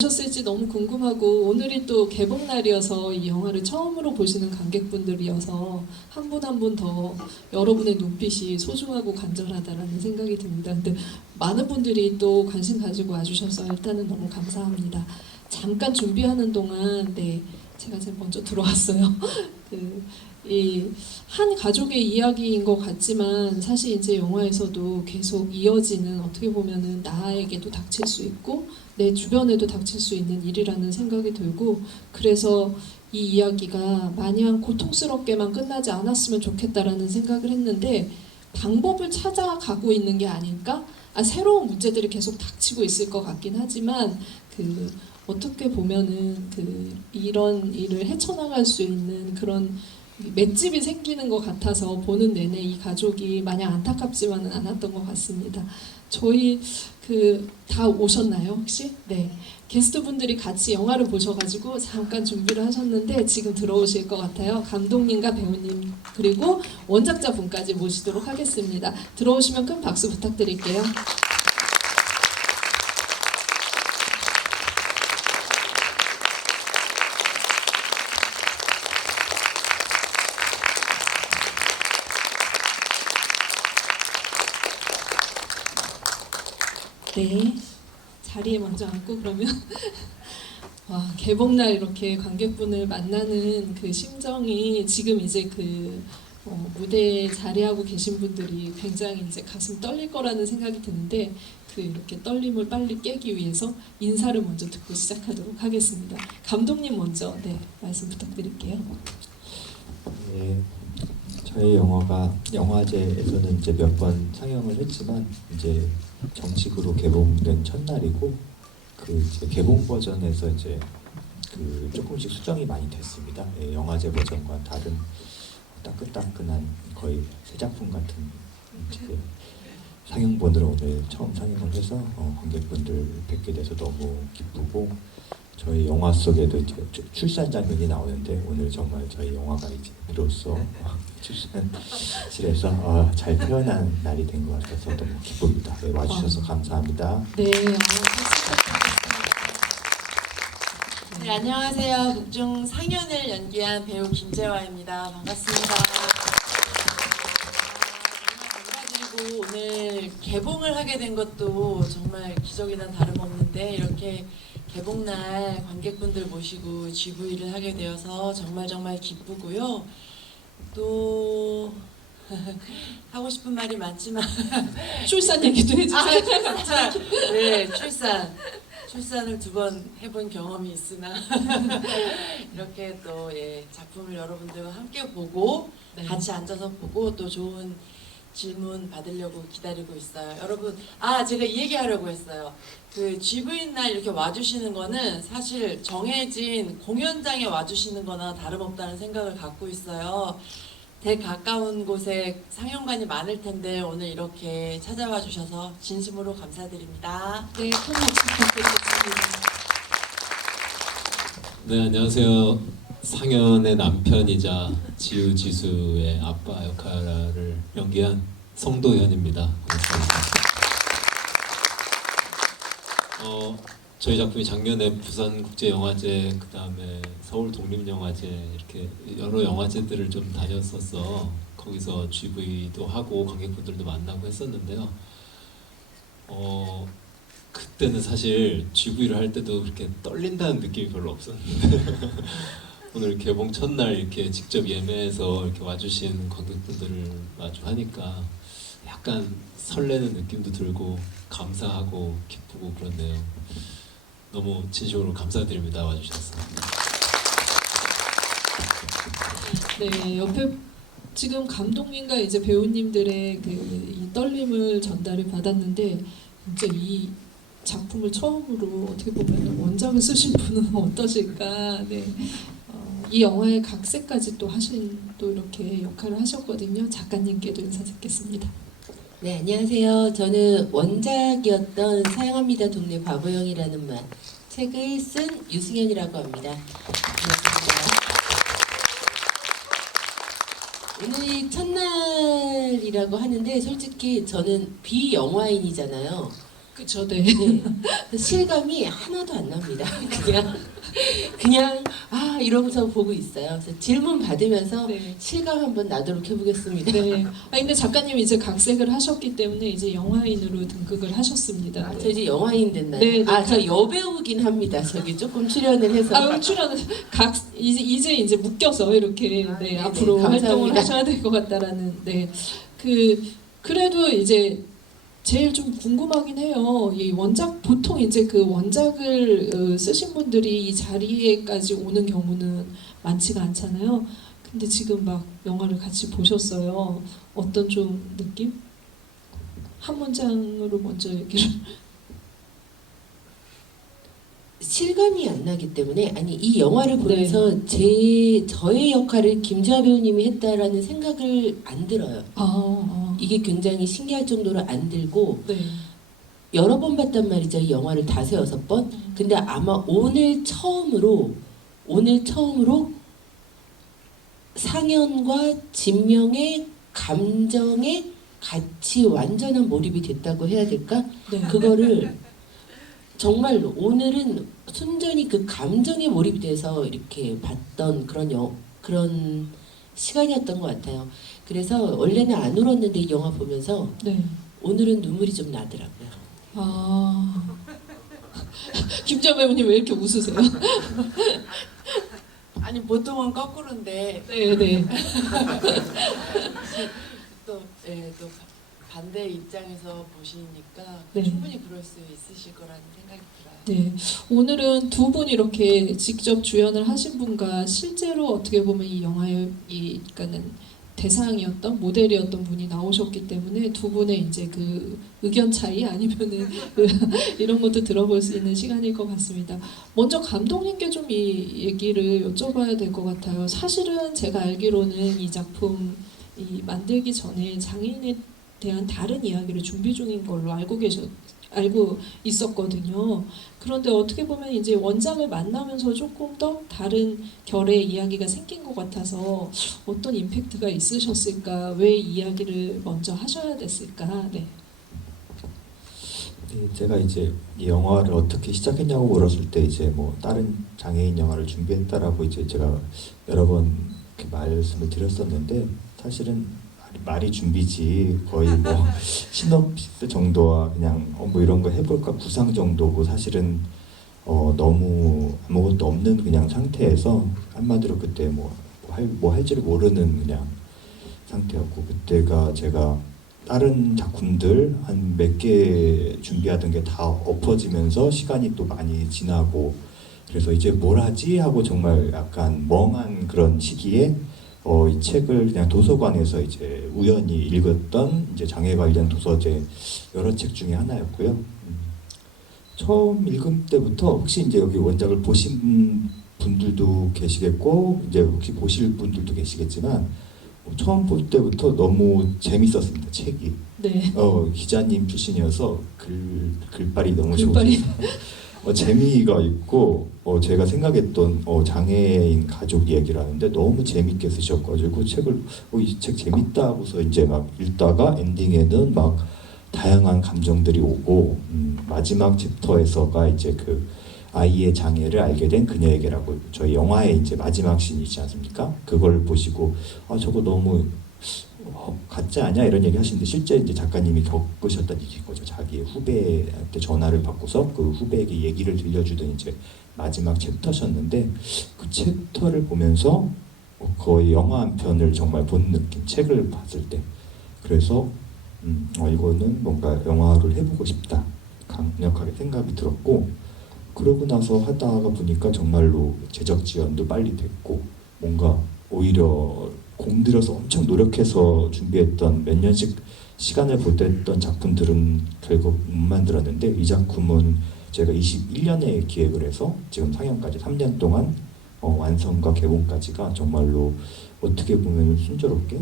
보셨을지 너무 궁금하고, 오늘이 또 개봉날이어서 이 영화를 처음으로 보시는 관객분들이어서 한 분 한 분 더 여러분의 눈빛이 소중하고 간절하다라는 생각이 듭니다. 근데 많은 분들이 또 관심 가지고 와주셔서 일단은 너무 감사합니다. 잠깐 준비하는 동안 제가 제일 먼저 들어왔어요. 이 한 가족의 이야기인 것 같지만 사실 이제 영화에서도 계속 이어지는, 어떻게 보면은 나에게도 닥칠 수 있고 내 주변에도 닥칠 수 있는 일이라는 생각이 들고, 그래서 이 이야기가 마냥 고통스럽게만 끝나지 않았으면 좋겠다라는 생각을 했는데, 방법을 찾아가고 있는 게 아닐까? 새로운 문제들이 계속 닥치고 있을 것 같긴 하지만 어떻게 보면은 이런 일을 헤쳐나갈 수 있는 그런 맷집이 생기는 것 같아서 보는 내내 이 가족이 마냥 안타깝지만은 않았던 것 같습니다. 저희 다 오셨나요 혹시? 네. 게스트분들이 같이 영화를 보셔가지고 잠깐 준비를 하셨는데 지금 들어오실 것 같아요. 감독님과 배우님 그리고 원작자 분까지 모시도록 하겠습니다. 들어오시면 큰 박수 부탁드릴게요. 네, 자리에 먼저 앉고 그러면 와, 개봉날 이렇게 관객분을 만나는 그 심정이 지금 이제 무대에 자리하고 계신 분들이 굉장히 이제 가슴 떨릴 거라는 생각이 드는데, 이렇게 떨림을 빨리 깨기 위해서 인사를 먼저 듣고 시작하도록 하겠습니다. 감독님 먼저 말씀 부탁드릴게요. 네, 저희 영화가 영화제에서는 이제 몇 번 상영을 했지만 이제 정식으로 개봉된 첫날이고, 이제 개봉 버전에서 이제 조금씩 수정이 많이 됐습니다. 예, 영화제 버전과 다른 따끈따끈한 거의 새 작품 같은 이제 상영본으로 오늘 처음 상영을 해서 관객분들 뵙게 돼서 너무 기쁘고, 저희 영화 속에도 이제 출산 장면이 나오는데 오늘 정말 저희 영화가 이제 비로소 출산실에서 잘 태어난 날이 된 것 같아서 너무 기쁩니다. 네, 와주셔서 감사합니다. 네, 네, 안녕하세요. 극중 상현을 연기한 배우 김재화입니다. 반갑습니다. 감사드리고, 오늘 개봉을 하게 된 것도 정말 기적이나 다름없는데, 이렇게 개봉날 관객분들 모시고 GV를 하게 되어서 정말 기쁘고요. 또 하고 싶은 말이 많지만 출산 얘기도 해주세요. 네, 출산을 2번 해본 경험이 있으나 이렇게 또 작품을 여러분들과 함께 보고 같이 앉아서 보고 또 좋은 질문 받으려고 기다리고 있어요. 여러분, 제가 이 얘기하려고 했어요. GV 날 이렇게 와주시는 거는 사실 정해진 공연장에 와주시는 거나 다름없다는 생각을 갖고 있어요. 대 가까운 곳에 상영관이 많을 텐데 오늘 이렇게 찾아와 주셔서 진심으로 감사드립니다. 네, 큰 박수 부탁드리겠습니다. 네, 안녕하세요. 상현의 남편이자 지우 지수의 아빠 역할을 연기한 송도현입니다. 반갑습니다. 저희 작품이 작년에 부산국제영화제, 그 다음에 서울독립영화제 이렇게 여러 영화제들을 좀 다녔었어. 거기서 GV도 하고 관객분들도 만나고 했었는데요. 그때는 사실 GV를 할 때도 그렇게 떨린다는 느낌이 별로 없었는데 오늘 개봉 첫날 이렇게 직접 예매해서 이렇게 와주신 관객분들을 마주하니까 약간 설레는 느낌도 들고 감사하고 기쁘고 그렇네요. 너무 진심으로 감사드립니다. 와주셔서. 네, 옆에 지금 감독님과 이제 배우님들의 이 떨림을 전달을 받았는데, 진짜 이 작품을 처음으로 어떻게 보면 원작을 쓰신 분은 어떠실까? 네. 이 영화의 각색까지 또 이렇게 역할을 하셨거든요. 작가님께도 인사 듣겠습니다. 네, 안녕하세요. 저는 원작이었던 사랑합니다 동네 바보형이라는 말 책을 쓴 유승현이라고 합니다. 반갑습니다. 오늘이 첫날이라고 하는데 솔직히 저는 비영화인이잖아요. 그쵸, 네. 네. 실감이 하나도 안 납니다. 그냥 이러면서 보고 있어요. 그래서 질문 받으면서 네. 실감 한번 나도록 해보겠습니다. 네. 근데 작가님 이제 각색을 하셨기 때문에 이제 영화인으로 등극을 하셨습니다. 저 이제 영화인 됐나요? 네, 네. 저 여배우긴 합니다. 저기 조금 출연을 해서. 출연 이제 묶여서 이렇게 네, 앞으로 네, 활동을 감사합니다. 하셔야 될 것 같다라는 그래도 이제 제일 좀 궁금하긴 해요. 이 원작 보통 이제 그 원작을 쓰신 분들이 이 자리에까지 오는 경우는 많지가 않잖아요. 근데 지금 막 영화를 같이 보셨어요. 어떤 좀 느낌? 한 문장으로 먼저 얘기를. 실감이 안 나기 때문에 이 영화를 보면서 저의 역할을 김주아 배우님이 했다라는 생각을 안 들어요. 이게 굉장히 신기할 정도로 안 들고 네. 여러 번 봤단 말이죠. 이 영화를 5-6번. 근데 아마 오늘 처음으로 상현과 진명의 감정에 같이 완전한 몰입이 됐다고 해야 될까? 네. 그거를 정말로 오늘은 순전히 그 감정에 몰입이 돼서 이렇게 봤던 그런 시간이었던 것 같아요. 그래서 원래는 안 울었는데 이 영화 보면서 네. 오늘은 눈물이 좀 나더라고요. 김주아 배우님 왜 이렇게 웃으세요? 아니 보통은 거꾸로인데 네. 또 반대 입장에서 보시니까 네. 충분히 그럴 수 있으실 거라는 생각이 들어요. 네, 오늘은 두 분 이렇게 직접 주연을 하신 분과 실제로 어떻게 보면 이 영화의 그러니까는 대상이었던 모델이었던 분이 나오셨기 때문에 두 분의 이제 그 의견 차이 아니면은 이런 것도 들어볼 수 있는 시간일 것 같습니다. 먼저 감독님께 좀 이 얘기를 여쭤봐야 될 것 같아요. 사실은 제가 알기로는 이 작품 만들기 전에 장애인에 대한 다른 이야기를 준비 중인 걸로 알고 있었거든요. 그런데 어떻게 보면 이제 원작을 만나면서 조금 더 다른 결의 이야기가 생긴 것 같아서 어떤 임팩트가 있으셨을까? 왜 이야기를 먼저 하셔야 됐을까? 네. 네, 제가 이제 이 영화를 어떻게 시작했냐고 물었을 때 이제 뭐 다른 장애인 영화를 준비했다라고 이제 제가 여러 번 이렇게 말씀을 드렸었는데 사실은 말이 준비지 거의 뭐 시놉시스 정도와 그냥 뭐 이런 거 해볼까 구상 정도고 사실은 너무 아무것도 없는 그냥 상태에서 한마디로 그때 뭐 할지를 모르는 그냥 상태였고 그때가 제가 다른 작품들 한 몇 개 준비하던 게 다 엎어지면서 시간이 또 많이 지나고 그래서 이제 뭘 하지 하고 정말 약간 멍한 그런 시기에 이 책을 그냥 도서관에서 이제 우연히 읽었던 이제 장애 관련 도서제 여러 책 중에 하나였고요. 처음 읽을 때부터 혹시 이제 여기 원작을 보신 분들도 계시겠고 이제 혹시 보실 분들도 계시겠지만 처음 볼 때부터 너무 재밌었습니다. 책이. 네. 기자님 출신이어서 글발이 너무 글발이. 좋으셔서 재미가 있고 제가 생각했던 장애인 가족 얘기를 하는데 너무 재밌게 쓰셔가지고 책을 이 책 재밌다 하고서 이제 막 읽다가 엔딩에는 막 다양한 감정들이 오고 마지막 챕터에서가 이제 그 아이의 장애를 알게 된 그녀에게라고 저희 영화의 이제 마지막 씬이 있지 않습니까? 그걸 보시고 저거 너무 가짜 아니야 이런 얘기 하시는데 실제 이제 작가님이 겪으셨던 일인 거죠. 자기의 후배한테 전화를 받고서 그 후배에게 얘기를 들려주던 이제 마지막 챕터셨는데 그 챕터를 보면서 거의 영화 한 편을 정말 본 느낌. 책을 봤을 때 그래서 이거는 뭔가 영화를 해보고 싶다 강력하게 생각이 들었고 그러고 나서 하다가 보니까 정말로 제작 지원도 빨리 됐고 뭔가 오히려 공들여서 엄청 노력해서 준비했던 몇 년씩 시간을 보냈던 작품들은 결국 못 만들었는데 이 작품은 제가 21년에 기획을 해서 지금 상영까지 3년 동안 완성과 개봉까지가 정말로 어떻게 보면 순조롭게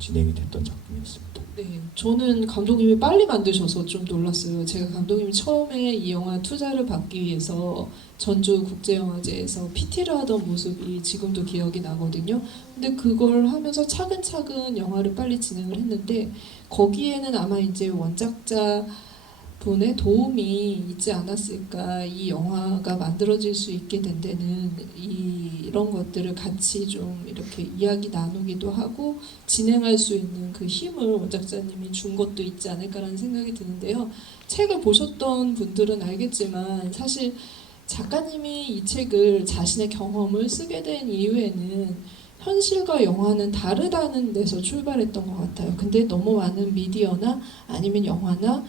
진행이 됐던 작품이었습니다. 네, 저는 감독님이 빨리 만드셔서 좀 놀랐어요. 제가 감독님이 처음에 이 영화 투자를 받기 위해서 전주 국제영화제에서 PT를 하던 모습이 지금도 기억이 나거든요. 근데 그걸 하면서 차근차근 영화를 빨리 진행을 했는데 거기에는 아마 이제 원작자 분의 도움이 있지 않았을까. 이 영화가 만들어질 수 있게 된 데는 이런 것들을 같이 좀 이렇게 이야기 나누기도 하고 진행할 수 있는 그 힘을 원작자님이 준 것도 있지 않을까라는 생각이 드는데요. 책을 보셨던 분들은 알겠지만 사실 작가님이 이 책을 자신의 경험을 쓰게 된 이유에는 현실과 영화는 다르다는 데서 출발했던 것 같아요. 근데 너무 많은 미디어나 아니면 영화나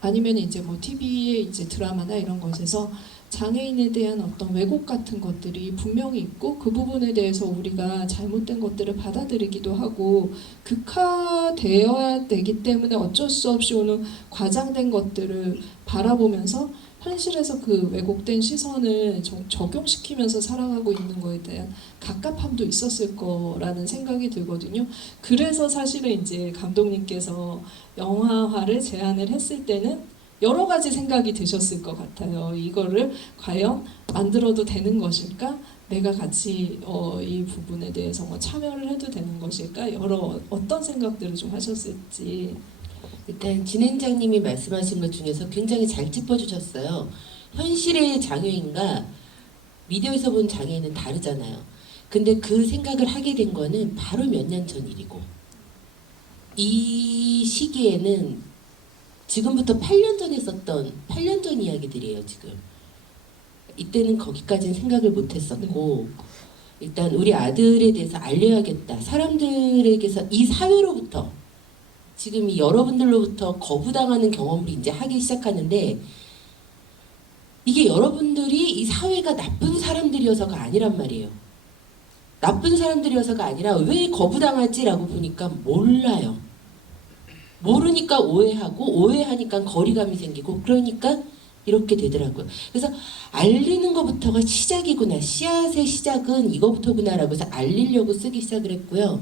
아니면 이제 뭐 TV의 이제 드라마나 이런 것에서 장애인에 대한 어떤 왜곡 같은 것들이 분명히 있고 그 부분에 대해서 우리가 잘못된 것들을 받아들이기도 하고 극화되어야 되기 때문에 어쩔 수 없이 오는 과장된 것들을 바라보면서 현실에서 그 왜곡된 시선을 적용시키면서 살아가고 있는 거에 대한 갑갑함도 있었을 거라는 생각이 들거든요. 그래서 사실은 이제 감독님께서 영화화를 제안을 했을 때는 여러 가지 생각이 드셨을 것 같아요. 이거를 과연 만들어도 되는 것일까? 내가 같이 이 부분에 대해서 뭐 참여를 해도 되는 것일까? 여러 어떤 생각들을 좀 하셨을지. 일단 진행자님이 말씀하신 것 중에서 굉장히 잘 짚어주셨어요. 현실의 장애인과 미디어에서 본 장애인은 다르잖아요. 근데 그 생각을 하게 된 거는 바로 몇 년 전 일이고 이 시기에는 지금부터 8년 전에 썼던 8년 전 이야기들이에요. 지금 이때는 거기까지는 생각을 못했었고 일단 우리 아들에 대해서 알려야겠다. 사람들에게서 이 사회로부터 지금 이 여러분들로부터 거부당하는 경험을 이제 하기 시작하는데 이게 여러분들이 이 사회가 나쁜 사람들이어서가 아니란 말이에요. 나쁜 사람들이어서가 아니라 왜 거부당하지라고 보니까 몰라요. 모르니까 오해하고 오해하니까 거리감이 생기고 그러니까 이렇게 되더라고요. 그래서 알리는 것부터가 시작이구나. 씨앗의 시작은 이거부터구나라고 해서 알리려고 쓰기 시작을 했고요.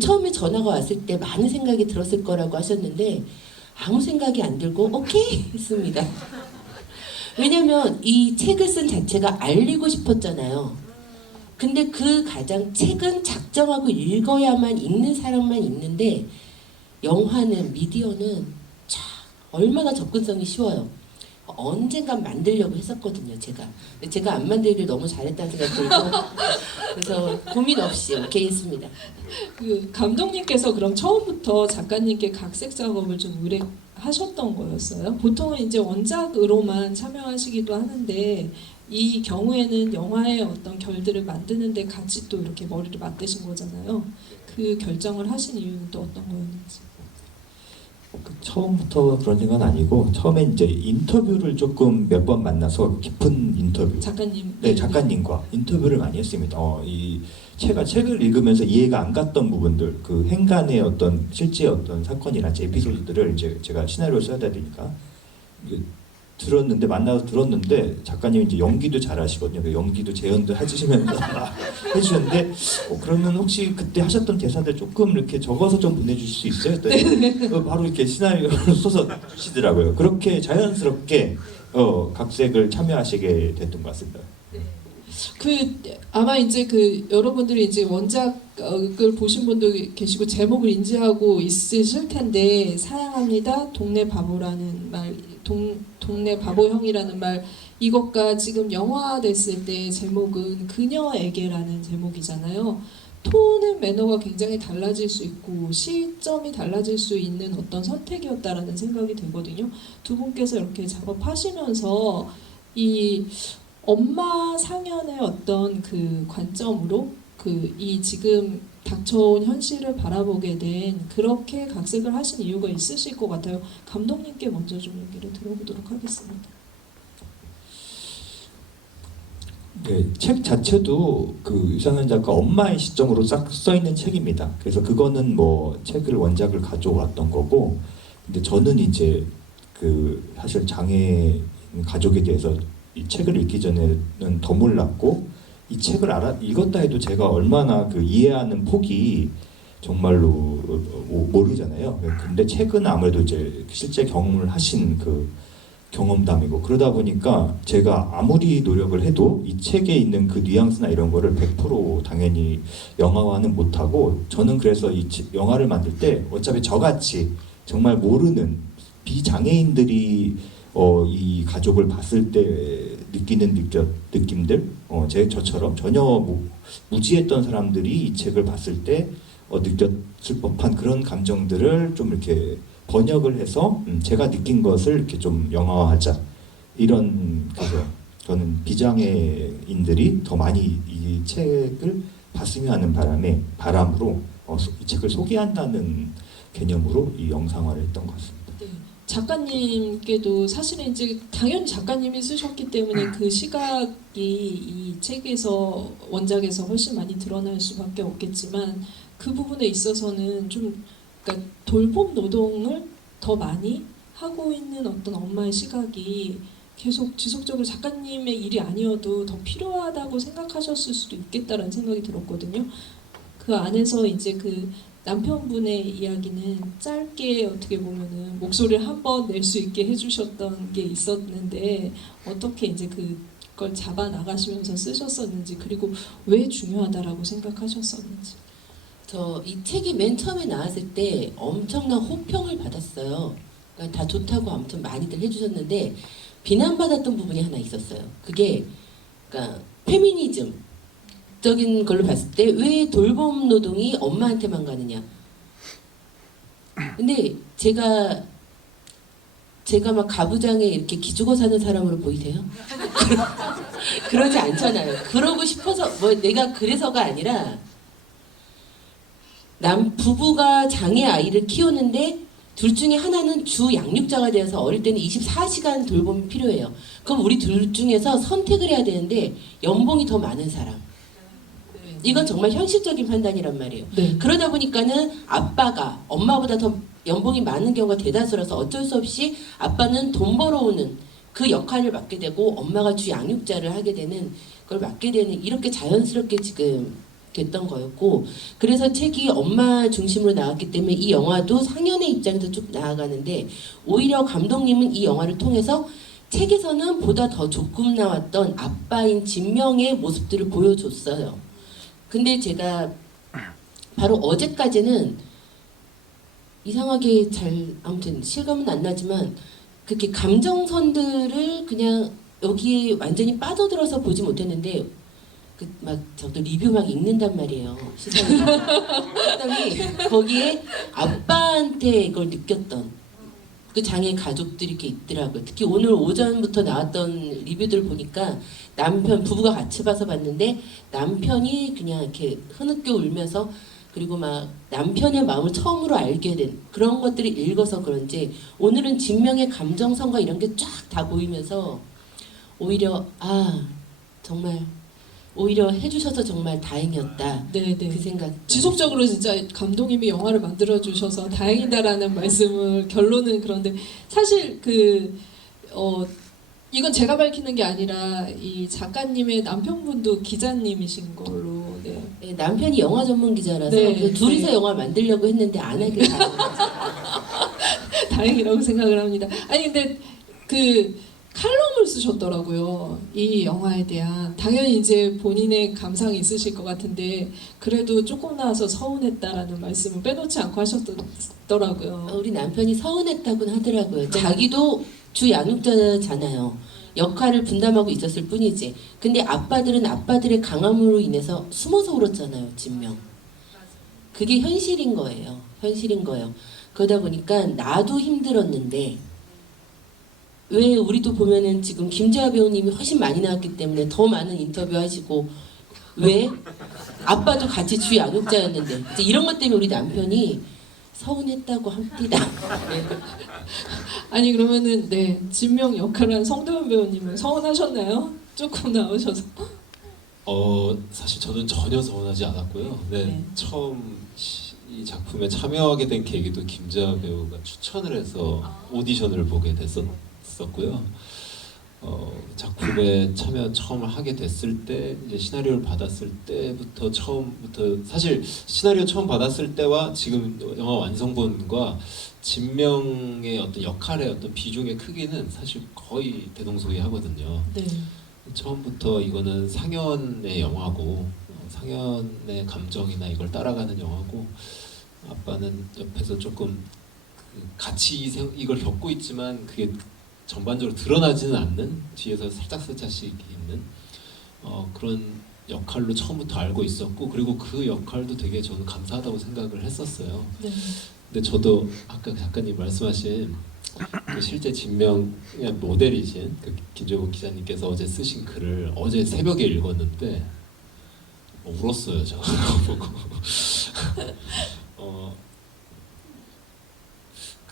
처음에 전화가 왔을 때 많은 생각이 들었을 거라고 하셨는데 아무 생각이 안 들고 오케이 했습니다. 왜냐면 이 책을 쓴 자체가 알리고 싶었잖아요. 근데 그 가장 책은 작정하고 읽어야만 읽는 사람만 읽는데 영화는 미디어는 참 얼마나 접근성이 쉬워요. 언젠간 만들려고 했었거든요, 제가. 근데 제가 안 만들길 너무 잘했다는 생각이 들고 그래서 고민 없이 오케이 했습니다. 그 감독님께서 그럼 처음부터 작가님께 각색 작업을 좀 의뢰하셨던 거였어요? 보통은 이제 원작으로만 참여하시기도 하는데 이 경우에는 영화의 어떤 결들을 만드는데 같이 또 이렇게 머리를 맞대신 거잖아요. 그 결정을 하신 이유는 또 어떤 거였는지. 처음부터 그런 생각은 아니고 처음에 이제 인터뷰를 조금 몇 번 만나서 깊은 인터뷰. 작가님. 네, 작가님과 인터뷰를 많이 했습니다. 이 책을 읽으면서 이해가 안 갔던 부분들, 그 행간의 어떤 실제 어떤 사건이나 에피소드들을 이제 제가 시나리오를 써야 되니까 만나서 들었는데 작가님이 이제 연기도 잘하시거든요. 그 연기도 재연도 해주시면서 해주셨는데 그러면 혹시 그때 하셨던 대사들 조금 이렇게 적어서 좀 보내주실 수 있어요? 했더니 바로 이렇게 시나리오를 써서 주시더라고요. 그렇게 자연스럽게 각색을 참여하시게 됐던 것 같습니다. 아마 이제 여러분들이 이제 원작을 보신 분도 계시고 제목을 인지하고 있으실 텐데 사양합니다. 동네 바보라는 말, 동네 바보형이라는 말 이것과 지금 영화 됐을 때 제목은 그녀에게라는 제목이잖아요. 톤은 매너가 굉장히 달라질 수 있고 시점이 달라질 수 있는 어떤 선택이었다라는 생각이 들거든요. 두 분께서 이렇게 작업하시면서 이 엄마 상연의 어떤 그 관점으로 이 지금 닥쳐온 현실을 바라보게 된 그렇게 각색을 하신 이유가 있으실 것 같아요. 감독님께 먼저 좀 얘기를 들어보도록 하겠습니다. 네, 책 자체도 그 유상현 작가 엄마의 시점으로 싹 써 있는 책입니다. 그래서 그거는 뭐 책을 원작을 가져왔던 거고, 근데 저는 이제 사실 장애인 가족에 대해서 이 책을 읽기 전에는 더 몰랐고 이 책을 읽었다 해도 제가 얼마나 이해하는 폭이 정말로 모르잖아요. 근데 책은 아무래도 이제 실제 경험을 하신 경험담이고 그러다 보니까 제가 아무리 노력을 해도 이 책에 있는 그 뉘앙스나 이런 거를 100% 당연히 영화화는 못하고 저는 그래서 이 영화를 만들 때 어차피 저같이 정말 모르는 비장애인들이 이 가족을 봤을 때 느끼는 느낌들, 저처럼 전혀 무지했던 사람들이 이 책을 봤을 때 느꼈을 법한 그런 감정들을 좀 이렇게 번역을 해서 제가 느낀 것을 이렇게 좀 영화화하자, 이런, 그래서 저는 비장애인들이 더 많이 이 책을 봤으면 하는 바람으로 이 책을 소개한다는 개념으로 이 영상화를 했던 것 같습니다. 네. 작가님께도 사실은 이제 당연히 작가님이 쓰셨기 때문에 그 시각이 이 책에서 원작에서 훨씬 많이 드러날 수밖에 없겠지만 그 부분에 있어서는 좀 그러니까 돌봄 노동을 더 많이 하고 있는 어떤 엄마의 시각이 계속 지속적으로 작가님의 일이 아니어도 더 필요하다고 생각하셨을 수도 있겠다라는 생각이 들었거든요. 그 안에서 이제 그 남편분의 이야기는 짧게 어떻게 보면은 목소리를 한번 낼 수 있게 해주셨던 게 있었는데 어떻게 이제 그걸 잡아 나가시면서 쓰셨었는지, 그리고 왜 중요하다라고 생각하셨었는지. 저 이 책이 맨 처음에 나왔을 때 엄청난 호평을 받았어요. 그러니까 다 좋다고 아무튼 많이들 해주셨는데 비난받았던 부분이 하나 있었어요. 그게 그러니까 페미니즘적인 걸로 봤을 때 왜 돌봄 노동이 엄마한테만 가느냐. 근데 제가 막 가부장에 이렇게 기죽어 사는 사람으로 보이세요? 그러지 않잖아요. 그러고 싶어서 뭐 내가 그래서가 아니라 부부가 장애 아이를 키우는데 둘 중에 하나는 주 양육자가 되어서 어릴 때는 24시간 돌봄이 필요해요. 그럼 우리 둘 중에서 선택을 해야 되는데 연봉이 더 많은 사람. 이건 정말 현실적인 판단이란 말이에요. 네. 그러다 보니까는 아빠가 엄마보다 더 연봉이 많은 경우가 대다수라서 어쩔 수 없이 아빠는 돈 벌어오는 그 역할을 맡게 되고 엄마가 주 양육자를 하게 되는 걸 맡게 되는, 이렇게 자연스럽게 지금 됐던 거였고, 그래서 책이 엄마 중심으로 나왔기 때문에 이 영화도 상연의 입장에서 쭉 나아가는데 오히려 감독님은 이 영화를 통해서 책에서는 보다 더 조금 나왔던 아빠인 진명의 모습들을 보여줬어요. 근데 제가 바로 어제까지는 이상하게 아무튼 실감은 안 나지만 그렇게 감정선들을 그냥 여기에 완전히 빠져들어서 보지 못했는데 저도 리뷰 막 읽는단 말이에요. 시선이 거기에 아빠한테 이걸 느꼈던 그 장애 가족들이 이렇게 있더라고요. 특히 오늘 오전부터 나왔던 리뷰들 보니까 부부가 같이 봐서 봤는데 남편이 그냥 이렇게 흐느껴 울면서, 그리고 막 남편의 마음을 처음으로 알게 된 그런 것들을 읽어서 그런지 오늘은 진명의 감정선과 이런 게 쫙 다 보이면서 오히려 정말 오히려 해주셔서 정말 다행이었다. 네. 그 생각. 지속적으로 진짜 감독님이 영화를 만들어 주셔서 다행이다라는 말씀을 결론은, 그런데 사실 이건 제가 밝히는 게 아니라 이 작가님의 남편분도 기자님이신 걸로. 네. 네, 남편이 영화 전문 기자라서 네, 그래서 둘이서 네. 영화 만들려고 했는데 안 하길 잘했어요. 다행이라고 생각을 합니다. 아니 근데 칼럼을 쓰셨더라고요. 이 영화에 대한. 당연히 이제 본인의 감상이 있으실 것 같은데 그래도 조금 나와서 서운했다라는 말씀을 빼놓지 않고 하셨더라고요. 우리 남편이 서운했다고는 하더라고요. 자기도 주 양육자잖아요. 역할을 분담하고 있었을 뿐이지. 근데 아빠들은 아빠들의 강함으로 인해서 숨어서 울었잖아요. 진명. 그게 현실인 거예요. 현실인 거예요. 그러다 보니까 나도 힘들었는데 왜 우리도 보면은 지금 김재화 배우님이 훨씬 많이 나왔기 때문에 더 많은 인터뷰 하시고, 왜? 아빠도 같이 주 양육자였는데 이제 이런 것 때문에 우리 남편이 서운했다고 합니다. 아니 그러면은 진명 역할을 한 성도연 배우님은 서운하셨나요? 조금 나오셔서. 사실 저는 전혀 서운하지 않았고요. 네. 처음 이 작품에 참여하게 된 계기도 김재하 배우가 추천을 해서 오디션을 보게 됐었고요. 작품에 참여 처음 하게 됐을 때, 이제 시나리오를 받았을 때부터 사실 시나리오 처음 받았을 때와 지금 영화 완성본과 진명의 어떤 역할의 어떤 비중의 크기는 사실 거의 대동소이하거든요. 네. 처음부터 이거는 상연의 영화고 상연의 감정이나 이걸 따라가는 영화고, 아빠는 옆에서 조금 같이 이걸 겪고 있지만 그게 전반적으로 드러나지는 않는 뒤에서 살짝씩 있는 그런 역할로 처음부터 알고 있었고 그리고 그 역할도 되게 저는 감사하다고 생각을 했었어요. 네. 근데 저도 아까 작가님 말씀하신 그 실제 진명 모델이신 그 김재국 기자님께서 어제 쓰신 글을 어제 새벽에 읽었는데 울었어요. 저 보고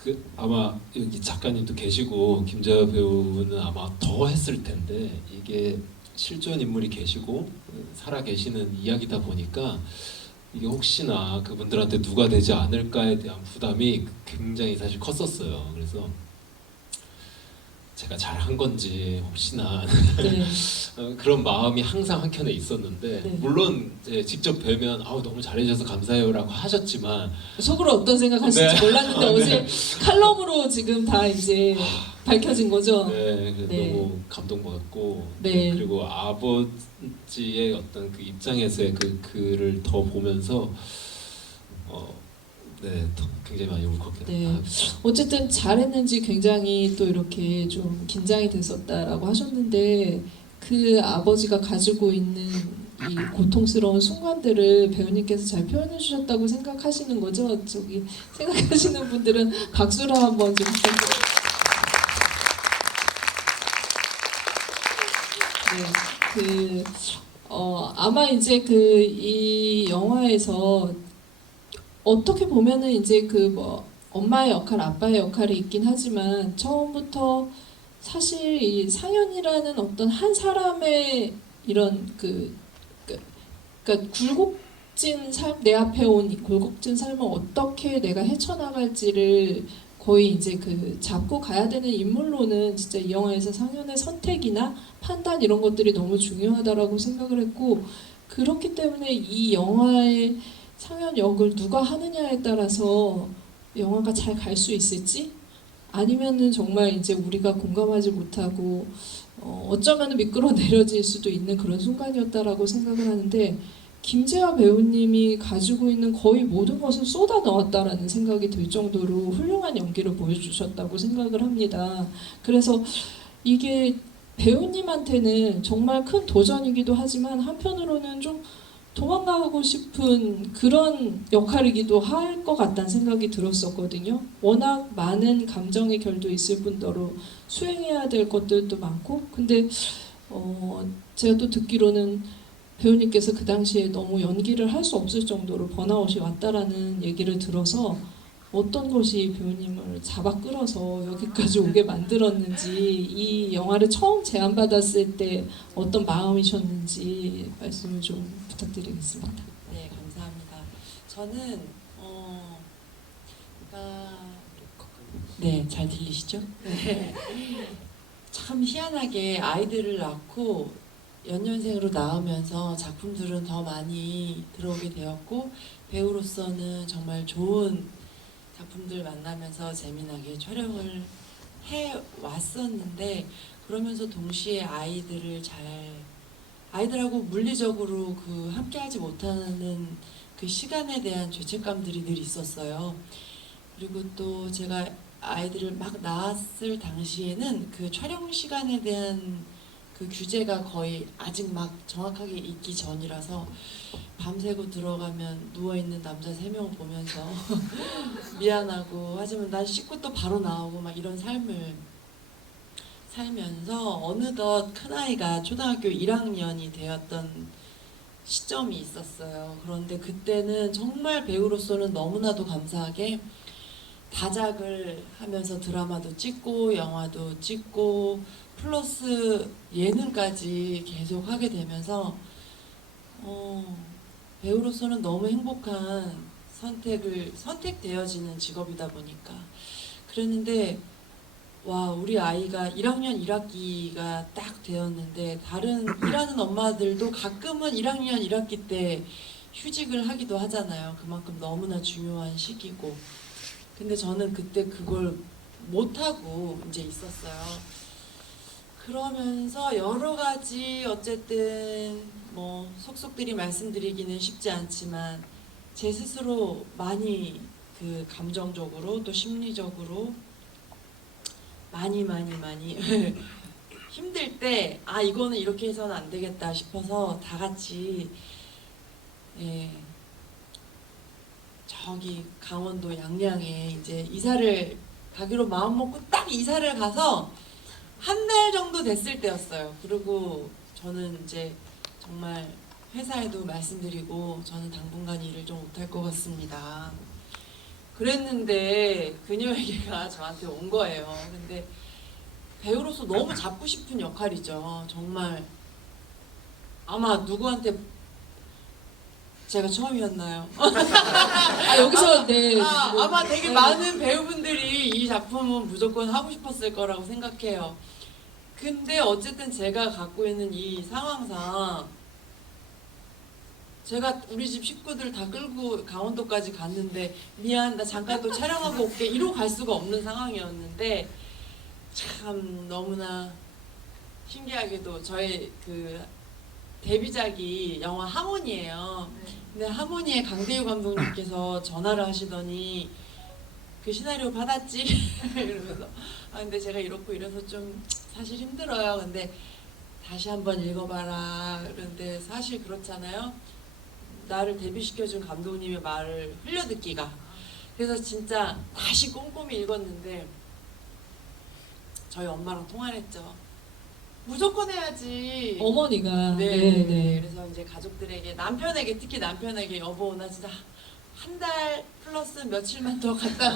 그 아마 여기 작가님도 계시고 김재하 배우는 아마 더 했을 텐데 이게 실존 인물이 계시고 살아 계시는 이야기다 보니까 이게 혹시나 그분들한테 누가 되지 않을까에 대한 부담이 굉장히 사실 컸었어요. 그래서 제가 잘한 건지 혹시나 네. 그런 마음이 항상 한켠에 있었는데 네. 물론 이제 직접 뵈면 아우 너무 잘해주셔서 감사해요라고 하셨지만 속으로 어떤 생각하실지 네. 몰랐는데 아, 어제 칼럼으로 지금 다 이제 밝혀진 거죠. 네, 그래서 네. 너무 감동받았고 네. 그리고 아버지의 어떤 그 입장에서의 그 글을 더 보면서 더 굉장히 많이 울컥했다. 네. 어쨌든 잘했는지 굉장히 또 이렇게 좀 긴장이 됐었다라고 하셨는데 그 아버지가 가지고 있는 이 고통스러운 순간들을 배우님께서 잘 표현해 주셨다고 생각하시는 거죠? 저기 생각하시는 분들은 박수로 한번 좀 부탁드립니다. 네, 아마 이제 그 이 영화에서 어떻게 보면은 이제 그 뭐 엄마의 역할, 아빠의 역할이 있긴 하지만 처음부터 사실 이 상현이라는 어떤 한 사람의 이런 그러니까 굴곡진 삶, 내 앞에 온 이 굴곡진 삶을 어떻게 내가 헤쳐나갈지를 거의 이제 그 잡고 가야 되는 인물로는 진짜 이 영화에서 상현의 선택이나 판단 이런 것들이 너무 중요하다라고 생각을 했고 그렇기 때문에 이 영화의 상현 역을 누가 하느냐에 따라서 영화가 잘 갈 수 있을지 아니면은 정말 이제 우리가 공감하지 못하고 어쩌면 미끄러 내려질 수도 있는 그런 순간이었다라고 생각을 하는데 김재하 배우님이 가지고 있는 거의 모든 것을 쏟아 넣었다라는 생각이 들 정도로 훌륭한 연기를 보여주셨다고 생각을 합니다. 그래서 이게 배우님한테는 정말 큰 도전이기도 하지만 한편으로는 좀 도망가고 싶은 그런 역할이기도 할 것 같다는 생각이 들었었거든요. 워낙 많은 감정의 결도 있을 뿐더러 수행해야 될 것들도 많고 근데 제가 또 듣기로는 배우님께서 그 당시에 너무 연기를 할 수 없을 정도로 번아웃이 왔다라는 얘기를 들어서 어떤 것이 배우님을 잡아 끌어서 여기까지 오게 만들었는지 이 영화를 처음 제안받았을 때 어떤 마음이셨는지 말씀을 좀 부탁드리겠습니다. 네, 감사합니다. 저는 네, 잘 들리시죠? 네. 참 희한하게 아이들을 낳고 연년생으로 낳으면서 작품들은 더 많이 들어오게 되었고 배우로서는 정말 좋은 작품들 만나면서 재미나게 촬영을 해왔었는데 그러면서 동시에 아이들하고 물리적으로 그 함께하지 못하는 그 시간에 대한 죄책감들이 늘 있었어요. 그리고 또 제가 아이들을 막 낳았을 당시에는 그 촬영 시간에 대한 그 규제가 거의 아직 막 정확하게 있기 전이라서 밤새고 들어가면 누워있는 남자 3명을 보면서 미안하고 하지만 난 씻고 또 바로 나오고 막 이런 삶을 살면서 어느덧 큰아이가 초등학교 1학년이 되었던 시점이 있었어요. 그런데 그때는 정말 배우로서는 너무나도 감사하게 다작을 하면서 드라마도 찍고 영화도 찍고 플러스 예능까지 계속 하게 되면서 배우로서는 너무 행복한 선택되어지는 직업이다 보니까 그랬는데 와 우리 아이가 1학년 1학기가 딱 되었는데 다른 일하는 엄마들도 가끔은 1학년 1학기 때 휴직을 하기도 하잖아요. 그만큼 너무나 중요한 시기고 근데 저는 그때 그걸 못하고 이제 있었어요. 그러면서 여러 가지 어쨌든 뭐 속속들이 말씀드리기는 쉽지 않지만 제 스스로 많이 그 감정적으로 또 심리적으로 많이 힘들 때 아 이거는 이렇게 해서는 안 되겠다 싶어서 다 같이 예, 저기 강원도 양양에 이제 이사를 가기로 마음먹고 딱 이사를 가서 한 달 정도 됐을 때였어요. 그리고 저는 이제 정말 회사에도 말씀드리고 저는 당분간 일을 좀 못할 것 같습니다. 그랬는데 그녀에게가 저한테 온 거예요. 근데 배우로서 너무 잡고 싶은 역할이죠. 정말 아마 누구한테 제가 처음이었나요? 아 여기서 네. 아마 되게 네. 많은 배우분들이 이 작품은 무조건 하고 싶었을 거라고 생각해요. 근데 어쨌든 제가 갖고 있는 이 상황상 제가 우리 집 식구들 다 끌고 강원도까지 갔는데 미안 나 잠깐 또 촬영하고 올게 이러고 갈 수가 없는 상황이었는데 참 너무나 신기하게도 저의 그 데뷔작이 영화 하모니예요. 근데 하모니의 강대유 감독님께서 전화를 하시더니 그 시나리오 받았지? 이러면서 아 근데 제가 이렇고 이래서 좀 사실 힘들어요. 근데 다시 한번 읽어봐라. 그런데 사실 그렇잖아요. 나를 데뷔시켜준 감독님의 말을 흘려듣기가. 그래서 진짜 다시 꼼꼼히 읽었는데 저희 엄마랑 통화를 했죠. 무조건 해야지. 어머니가 네. 그래서 이제 가족들에게 남편에게 특히 남편에게 여보 나 진짜 한 달 플러스 며칠만 더 갔다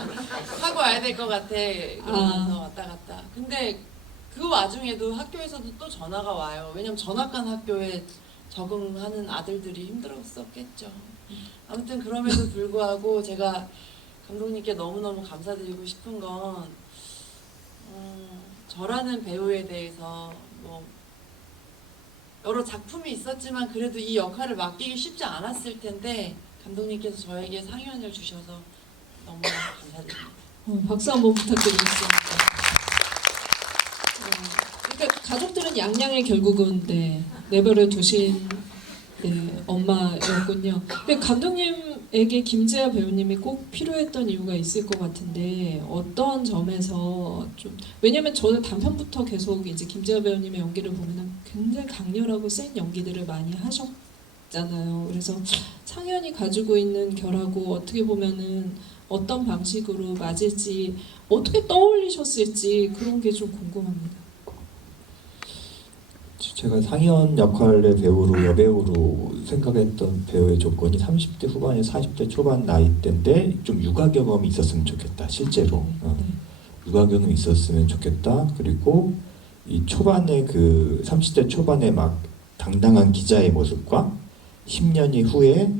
하고 와야 될 것 같아. 그러면서 왔다 갔다. 근데 그 와중에도 학교에서도 또 전화가 와요. 왜냐면 전학간 학교에 적응하는 아들들이 힘들었었겠죠. 아무튼 그럼에도 불구하고 제가 감독님께 너무너무 감사드리고 싶은 건 저라는 배우에 대해서 뭐 여러 작품이 있었지만 그래도 이 역할을 맡기기 쉽지 않았을 텐데 감독님께서 저에게 상연을 주셔서 너무 감사드립니다. 박수 한번 부탁드리겠습니다. 그러니까 가족들은 양양에 결국은 내버려 두신 엄마였군요. 근데 감독님에게 김재하 배우님이 꼭 필요했던 이유가 있을 것 같은데 어떤 점에서 좀 왜냐면 저는 단편부터 계속 이제 김재하 배우님의 연기를 보면은 굉장히 강렬하고 센 연기들을 많이 하셨잖아요. 그래서 상현이 가지고 있는 결하고 어떻게 보면은 어떤 방식으로 맞을지 어떻게 떠올리셨을지 그런 게 좀 궁금합니다. 제가 상현 역할의 배우로 여배우로 생각했던 배우의 조건이 30대 후반에서 40대 초반 나이대인데 좀 육아 경험이 있었으면 좋겠다. 실제로 육아 경험이 있었으면 좋겠다. 그리고 이 초반에 그 30대 초반에 막 당당한 기자의 모습과 10년이 후에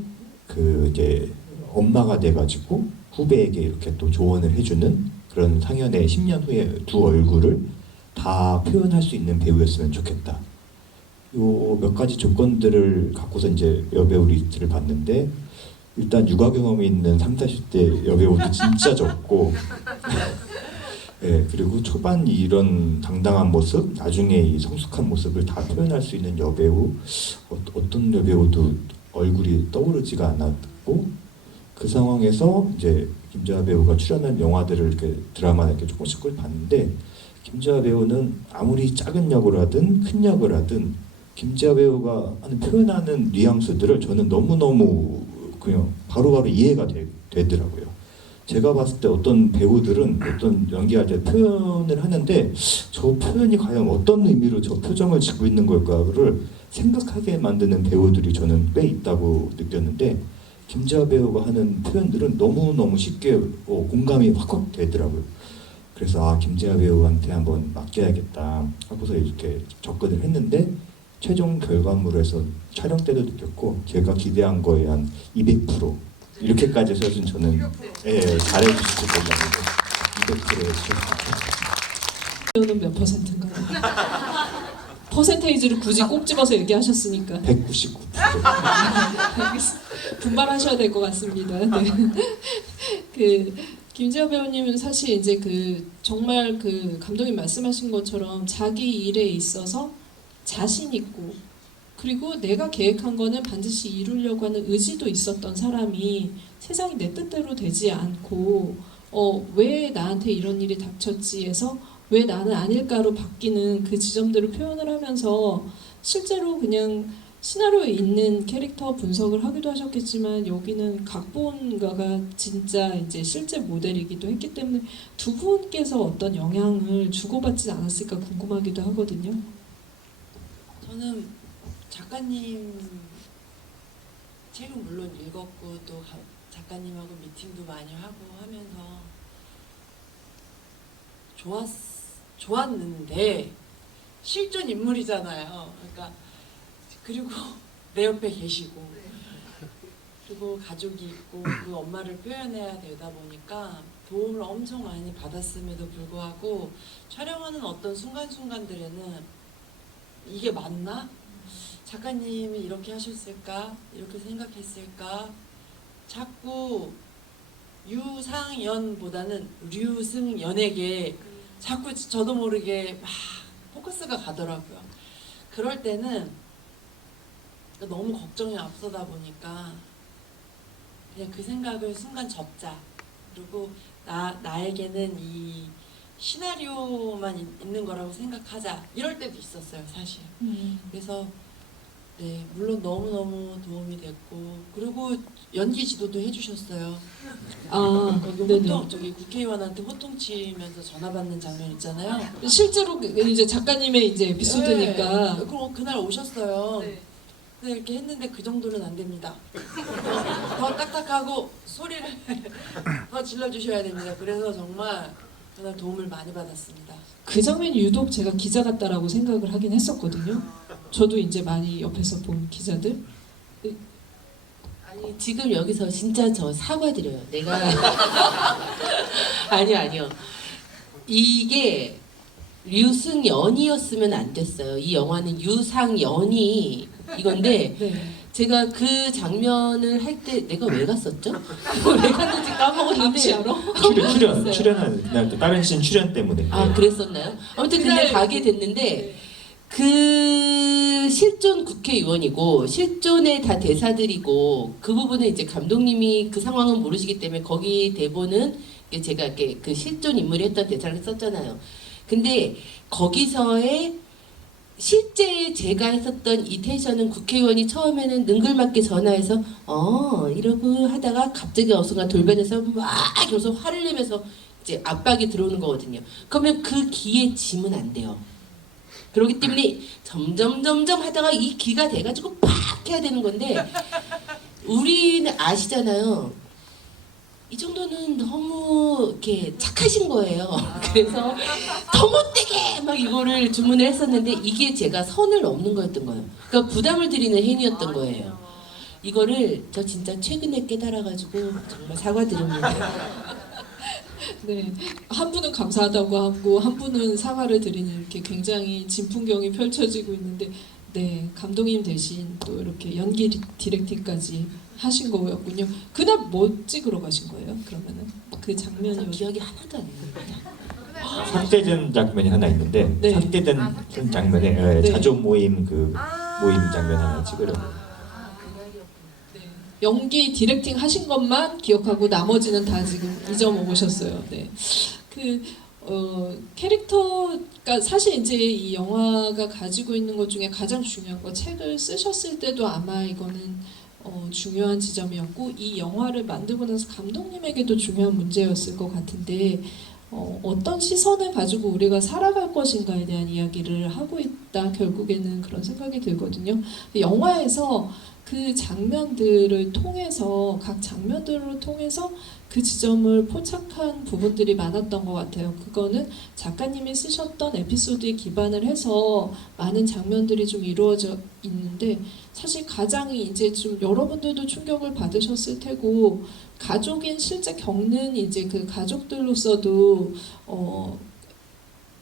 그 이제 엄마가 돼가지고 후배에게 이렇게 또 조언을 해주는 그런 상현의 10년 후에 두 얼굴을 다 표현할 수 있는 배우였으면 좋겠다. 요 몇 가지 조건들을 갖고서 이제 여배우 리스트를 봤는데 일단 육아 경험이 있는 30, 40대 여배우도 진짜 적고 네, 그리고 초반 이런 당당한 모습, 나중에 이 성숙한 모습을 다 표현할 수 있는 여배우 어떤 여배우도 얼굴이 떠오르지가 않았고 그 상황에서 이제 김재하 배우가 출연한 영화들을 이렇게 드라마 이렇게 조금씩 봤는데 김재하 배우는 아무리 작은 역을 하든 큰 역을 하든 김재하 배우가 표현하는 뉘앙스들을 저는 너무너무 그냥 바로바로 이해가 되더라고요. 제가 봤을 때 어떤 배우들은 어떤 연기할 때 표현을 하는데 저 표현이 과연 어떤 의미로 저 표정을 짓고 있는 걸까를 생각하게 만드는 배우들이 저는 꽤 있다고 느꼈는데 김재하 배우가 하는 표현들은 너무너무 쉽게 공감이 확 되더라고요. 그래서 김재하 배우한테 한번 맡겨야겠다 하고서 이렇게 접근을 했는데 최종 결과물에서 촬영 때도 느꼈고 제가 기대한 거에 한 200% 이렇게까지 해서 저는 잘해주실지 몰랐는데 200%에 배우는 몇 %인가요? 퍼센테이지를 굳이 꼭 집어서 얘기하셨으니까 199%. 분발하셔야 될 것 같습니다. 네. 그 김재하 배우님은 사실 이제 그 정말 그 감독님 말씀하신 것처럼 자기 일에 있어서 자신 있고 그리고 내가 계획한 거는 반드시 이루려고 하는 의지도 있었던 사람이 세상이 내 뜻대로 되지 않고 왜 나한테 이런 일이 닥쳤지 해서 왜 나는 아닐까로 바뀌는 그 지점들을 표현을 하면서 실제로 그냥 시나리오에 있는 캐릭터 분석을 하기도 하셨겠지만 여기는 각본가가 진짜 이제 실제 모델이기도 했기 때문에 두 분께서 어떤 영향을 주고받지 않았을까 궁금하기도 하거든요. 저는 작가님 책은 물론 읽었고 또 작가님하고 미팅도 많이 하고 하면서 좋았는데 실존 인물이잖아요. 그러니까 그리고 내 옆에 계시고 그리고 가족이 있고 그 엄마를 표현해야 되다 보니까 도움을 엄청 많이 받았음에도 불구하고 촬영하는 어떤 순간순간들에는 이게 맞나? 작가님이 이렇게 하셨을까? 이렇게 생각했을까? 자꾸 유상연보다는 류승연에게 자꾸 저도 모르게 막 포커스가 가더라고요. 그럴 때는 너무 걱정이 앞서다 보니까 그냥 그 생각을 순간 접자. 그리고 나에게는 이 시나리오만 있는 거라고 생각하자. 이럴 때도 있었어요, 사실. 그래서 네, 물론 너무너무 도움이 됐고 그리고 연기 지도도 해주셨어요. 거기 네네. 저기 국회의원한테 호통치면서 전화 받는 장면 있잖아요. 실제로 이제 작가님의 이제 에피소드니까. 네, 그럼 그날 오셨어요. 네. 근데 이렇게 했는데 그 정도는 안 됩니다. 더 딱딱하고 소리를 더 질러주셔야 됩니다. 그래서 정말 그날 도움을 많이 받았습니다. 그 장면이 유독 제가 기자 같다라고 생각을 하긴 했었거든요. 저도 이제 많이 옆에서 본 기자들. 아니 지금 여기서 진짜 저 사과드려요. 내가 아니요. 이게 류승연이었으면 안 됐어요. 이 영화는 유상연이 이건데 네. 제가 그 장면을 할 때 내가 왜 갔었죠? 왜 갔는지 까먹었는데 혹시 알아? 출연한 그날 또 다른 씬 출연 때문에. 아 그랬었나요? 아무튼 근데 가게 됐는데 그 실존 국회의원이고 실존의 다 대사들이고 그 부분에 이제 감독님이 그 상황은 모르시기 때문에 거기 대본은 제가 이렇게 그 실존 인물이 했던 대사를 썼잖아요. 근데 거기서의 실제 제가 했었던 이 텐션은 국회의원이 처음에는 능글맞게 전화해서 이러고 하다가 갑자기 어느 순간 돌변해서 막 이러면서 화를 내면서 이제 압박이 들어오는 거거든요. 그러면 그 기에 지면 안 돼요. 그렇기 때문에 점점 하다가 이 기가 돼가지고 팍 해야 되는 건데 우리는 아시잖아요. 이 정도는 너무 이렇게 착하신 거예요. 그래서 더 못되게 막 이거를 주문을 했었는데 이게 제가 선을 넘는 거였던 거예요. 그러니까 부담을 드리는 행위였던 거예요. 이거를 저 진짜 최근에 깨달아가지고 정말 사과드립니다. 네, 한 분은 감사하다고 하고 한 분은 사과를 드리는 이렇게 굉장히 진풍경이 펼쳐지고 있는데, 네, 감독님 대신 또 이렇게 연기 디렉팅까지 하신 거였군요. 그날 뭐 찍으러 가신 거예요? 그러면은 그 장면이 기억이 하나도 안 납니다. 삭제된 장면이 하나 있는데 네. 삭제된 장면에 네. 자조 모임 모임 장면 하나 찍으려고. 네, 연기 디렉팅 하신 것만 기억하고 나머지는 다 지금 잊어먹으셨어요. 네, 캐릭터가 사실 이제 이 영화가 가지고 있는 것 중에 가장 중요한 거, 책을 쓰셨을 때도 아마 이거는 중요한 지점이었고 이 영화를 만들고 나서 감독님에게도 중요한 문제였을 것 같은데 어떤 시선을 가지고 우리가 살아갈 것인가에 대한 이야기를 하고 있다 결국에는 그런 생각이 들거든요. 영화에서 그 장면들을 통해서 각 장면들을 통해서 그 지점을 포착한 부분들이 많았던 것 같아요. 그거는 작가님이 쓰셨던 에피소드에 기반을 해서 많은 장면들이 좀 이루어져 있는데 사실 가장 이제 좀 여러분들도 충격을 받으셨을 테고 가족인 실제 겪는 이제 그 가족들로서도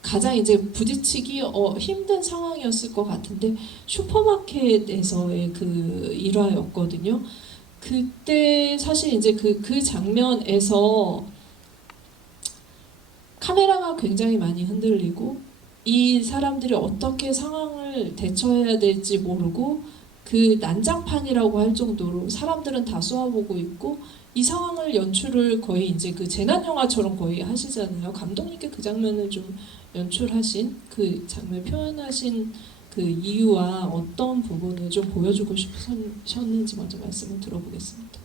가장 이제 부딪히기 힘든 상황이었을 것 같은데 슈퍼마켓에서의 그 일화였거든요. 그때 사실 이제 그 장면에서 카메라가 굉장히 많이 흔들리고 이 사람들이 어떻게 상황을 대처해야 될지 모르고 그 난장판이라고 할 정도로 사람들은 다 쏘아보고 있고 이 상황을 연출을 거의 이제 그 재난 영화처럼 거의 하시잖아요. 감독님께 그 장면을 좀 연출하신 그 장면 표현하신 그 이유와 어떤 부분을 좀 보여주고 싶으셨는지 먼저 말씀을 들어보겠습니다.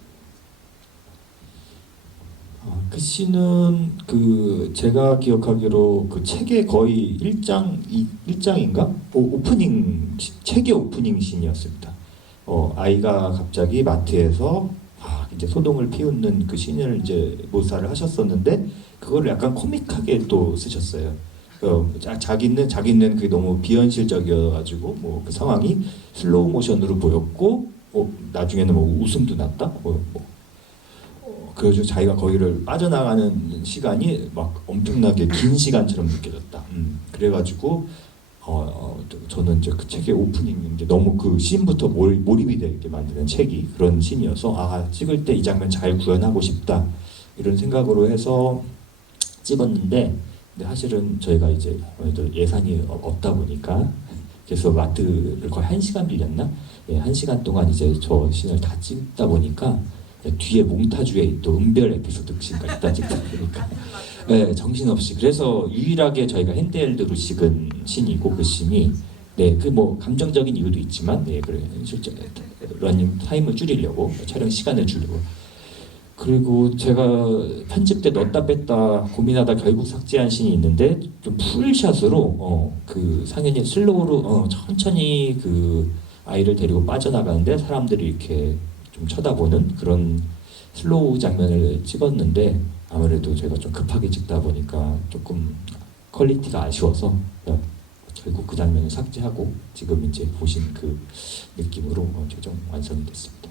그 씬은 그 제가 기억하기로 그 책의 거의 1장인가? 오프닝 책의 오프닝 씬이었습니다. 아이가 갑자기 마트에서 이제 소동을 피우는 그 씬을 이제 묘사를 하셨었는데 그거를 약간 코믹하게 또 쓰셨어요. 자기는 그게 너무 비현실적이어가지고 뭐 그 상황이 슬로우 모션으로 보였고 나중에는 뭐 웃음도 났다. 그래서 자기가 거기를 빠져나가는 시간이 막 엄청나게 긴 시간처럼 느껴졌다. 그래가지고 저는 이제 그 책의 오프닝 이제 너무 그 씬부터 몰입이 되게 만드는 책이 그런 씬이어서 찍을 때 이 장면 잘 구현하고 싶다 이런 생각으로 해서 찍었는데 근데 사실은 저희가 이제 예산이 없다 보니까 그래서 마트를 거의 1시간 빌렸나? 예, 1시간 동안 이제 저 씬을 다 찍다 보니까 뒤에 몽타주에 또 은별 에피소드 씬까지 다 찍다 보니까 네, 정신없이 그래서 유일하게 저희가 핸드헬드로 찍은 씬이고 그 씬이 그 뭐 감정적인 이유도 있지만 그래 실제 러닝 타임을 줄이려고 촬영 시간을 줄이고 그리고 제가 편집 때 넣었다 뺐다 고민하다 결국 삭제한 씬이 있는데 좀 풀샷으로 그 상현이 슬로우로 천천히 그 아이를 데리고 빠져나가는데 사람들이 이렇게 좀 쳐다보는 그런 슬로우 장면을 찍었는데 아무래도 제가 좀 급하게 찍다 보니까 조금 퀄리티가 아쉬워서 결국 그 장면을 삭제하고 지금 이제 보신 그 느낌으로 최종 완성이 됐습니다.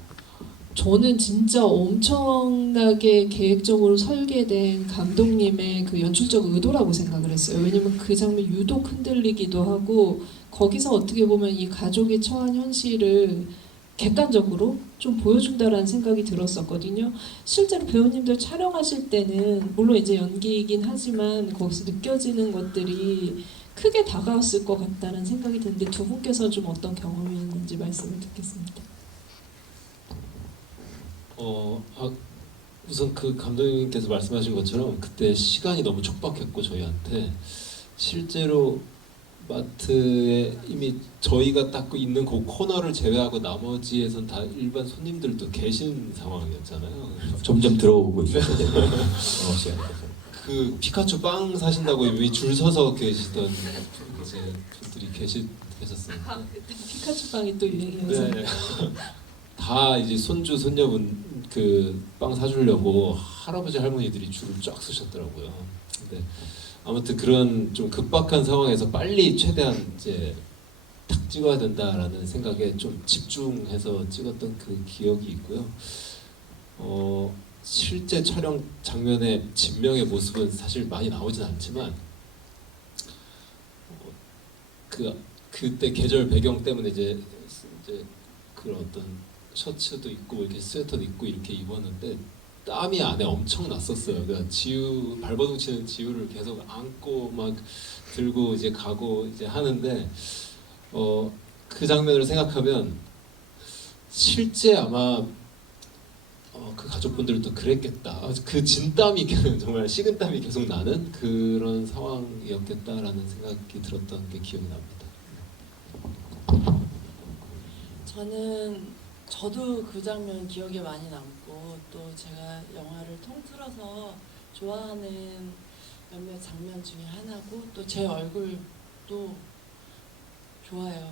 저는 진짜 엄청나게 계획적으로 설계된 감독님의 그 연출적 의도라고 생각을 했어요. 왜냐면 그 장면 유독 흔들리기도 하고 거기서 어떻게 보면 이 가족이 처한 현실을 객관적으로 좀 보여준다라는 생각이 들었었거든요. 실제로 배우님들 촬영하실 때는 물론 이제 연기이긴 하지만 거기서 느껴지는 것들이 크게 다가왔을 것 같다는 생각이 드는데 두 분께서 좀 어떤 경험이 있는지 말씀을 듣겠습니다. 우선 그 감독님께서 말씀하신 것처럼 그때 시간이 너무 촉박했고 저희한테 실제로 마트에 이미 저희가 딱 있는 그 코너를 제외하고 나머지에선 다 일반 손님들도 계신 상황이었잖아요. 점점 들어오고 있어요. 그 피카츄 빵 사신다고 이미 줄 서서 계시던 이제 분들이 계셨어요. 피카츄 빵이 또 유행이어서. 네. 다 이제 손주 손녀분 그 빵 사주려고 할아버지 할머니들이 줄을 쫙 서셨더라고요. 근데 아무튼 그런 좀 급박한 상황에서 빨리 최대한 이제 탁 찍어야 된다라는 생각에 좀 집중해서 찍었던 그 기억이 있고요. 실제 촬영 장면의 진명의 모습은 사실 많이 나오진 않지만 그때 계절 배경 때문에 이제 그런 어떤 셔츠도 입고 이렇게 스웨터도 입고 이렇게 입었는데 땀이 안에 엄청 났었어요. 그러니까 발버둥 치는 지우를 계속 안고 막 들고 이제 가고 이제 하는데 그 장면을 생각하면 실제 아마 그 가족분들도 그랬겠다. 그 진땀이 정말 식은땀이 계속 나는 그런 상황이었겠다라는 생각이 들었던 게 기억이 납니다. 저도 그 장면 기억에 많이 남고 또 제가 영화를 통틀어서 좋아하는 몇몇 장면 중에 하나고 또 제 얼굴도 좋아요.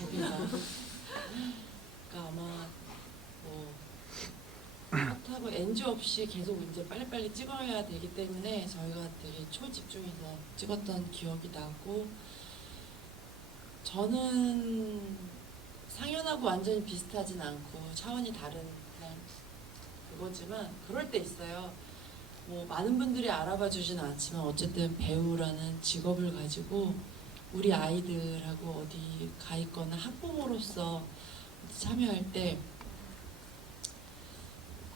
거기가 그러니까 아마 뭐 그렇다고 NG 없이 계속 이제 빨리빨리 찍어야 되기 때문에 저희가 되게 초집중해서 찍었던 기억이 나고 저는 상현하고 완전히 비슷하진 않고 차원이 다른 그냥 그거지만 그럴 때 있어요. 뭐 많은 분들이 알아봐 주진 않지만 어쨌든 배우라는 직업을 가지고 우리 아이들하고 어디 가 있거나 학부모로서 참여할 때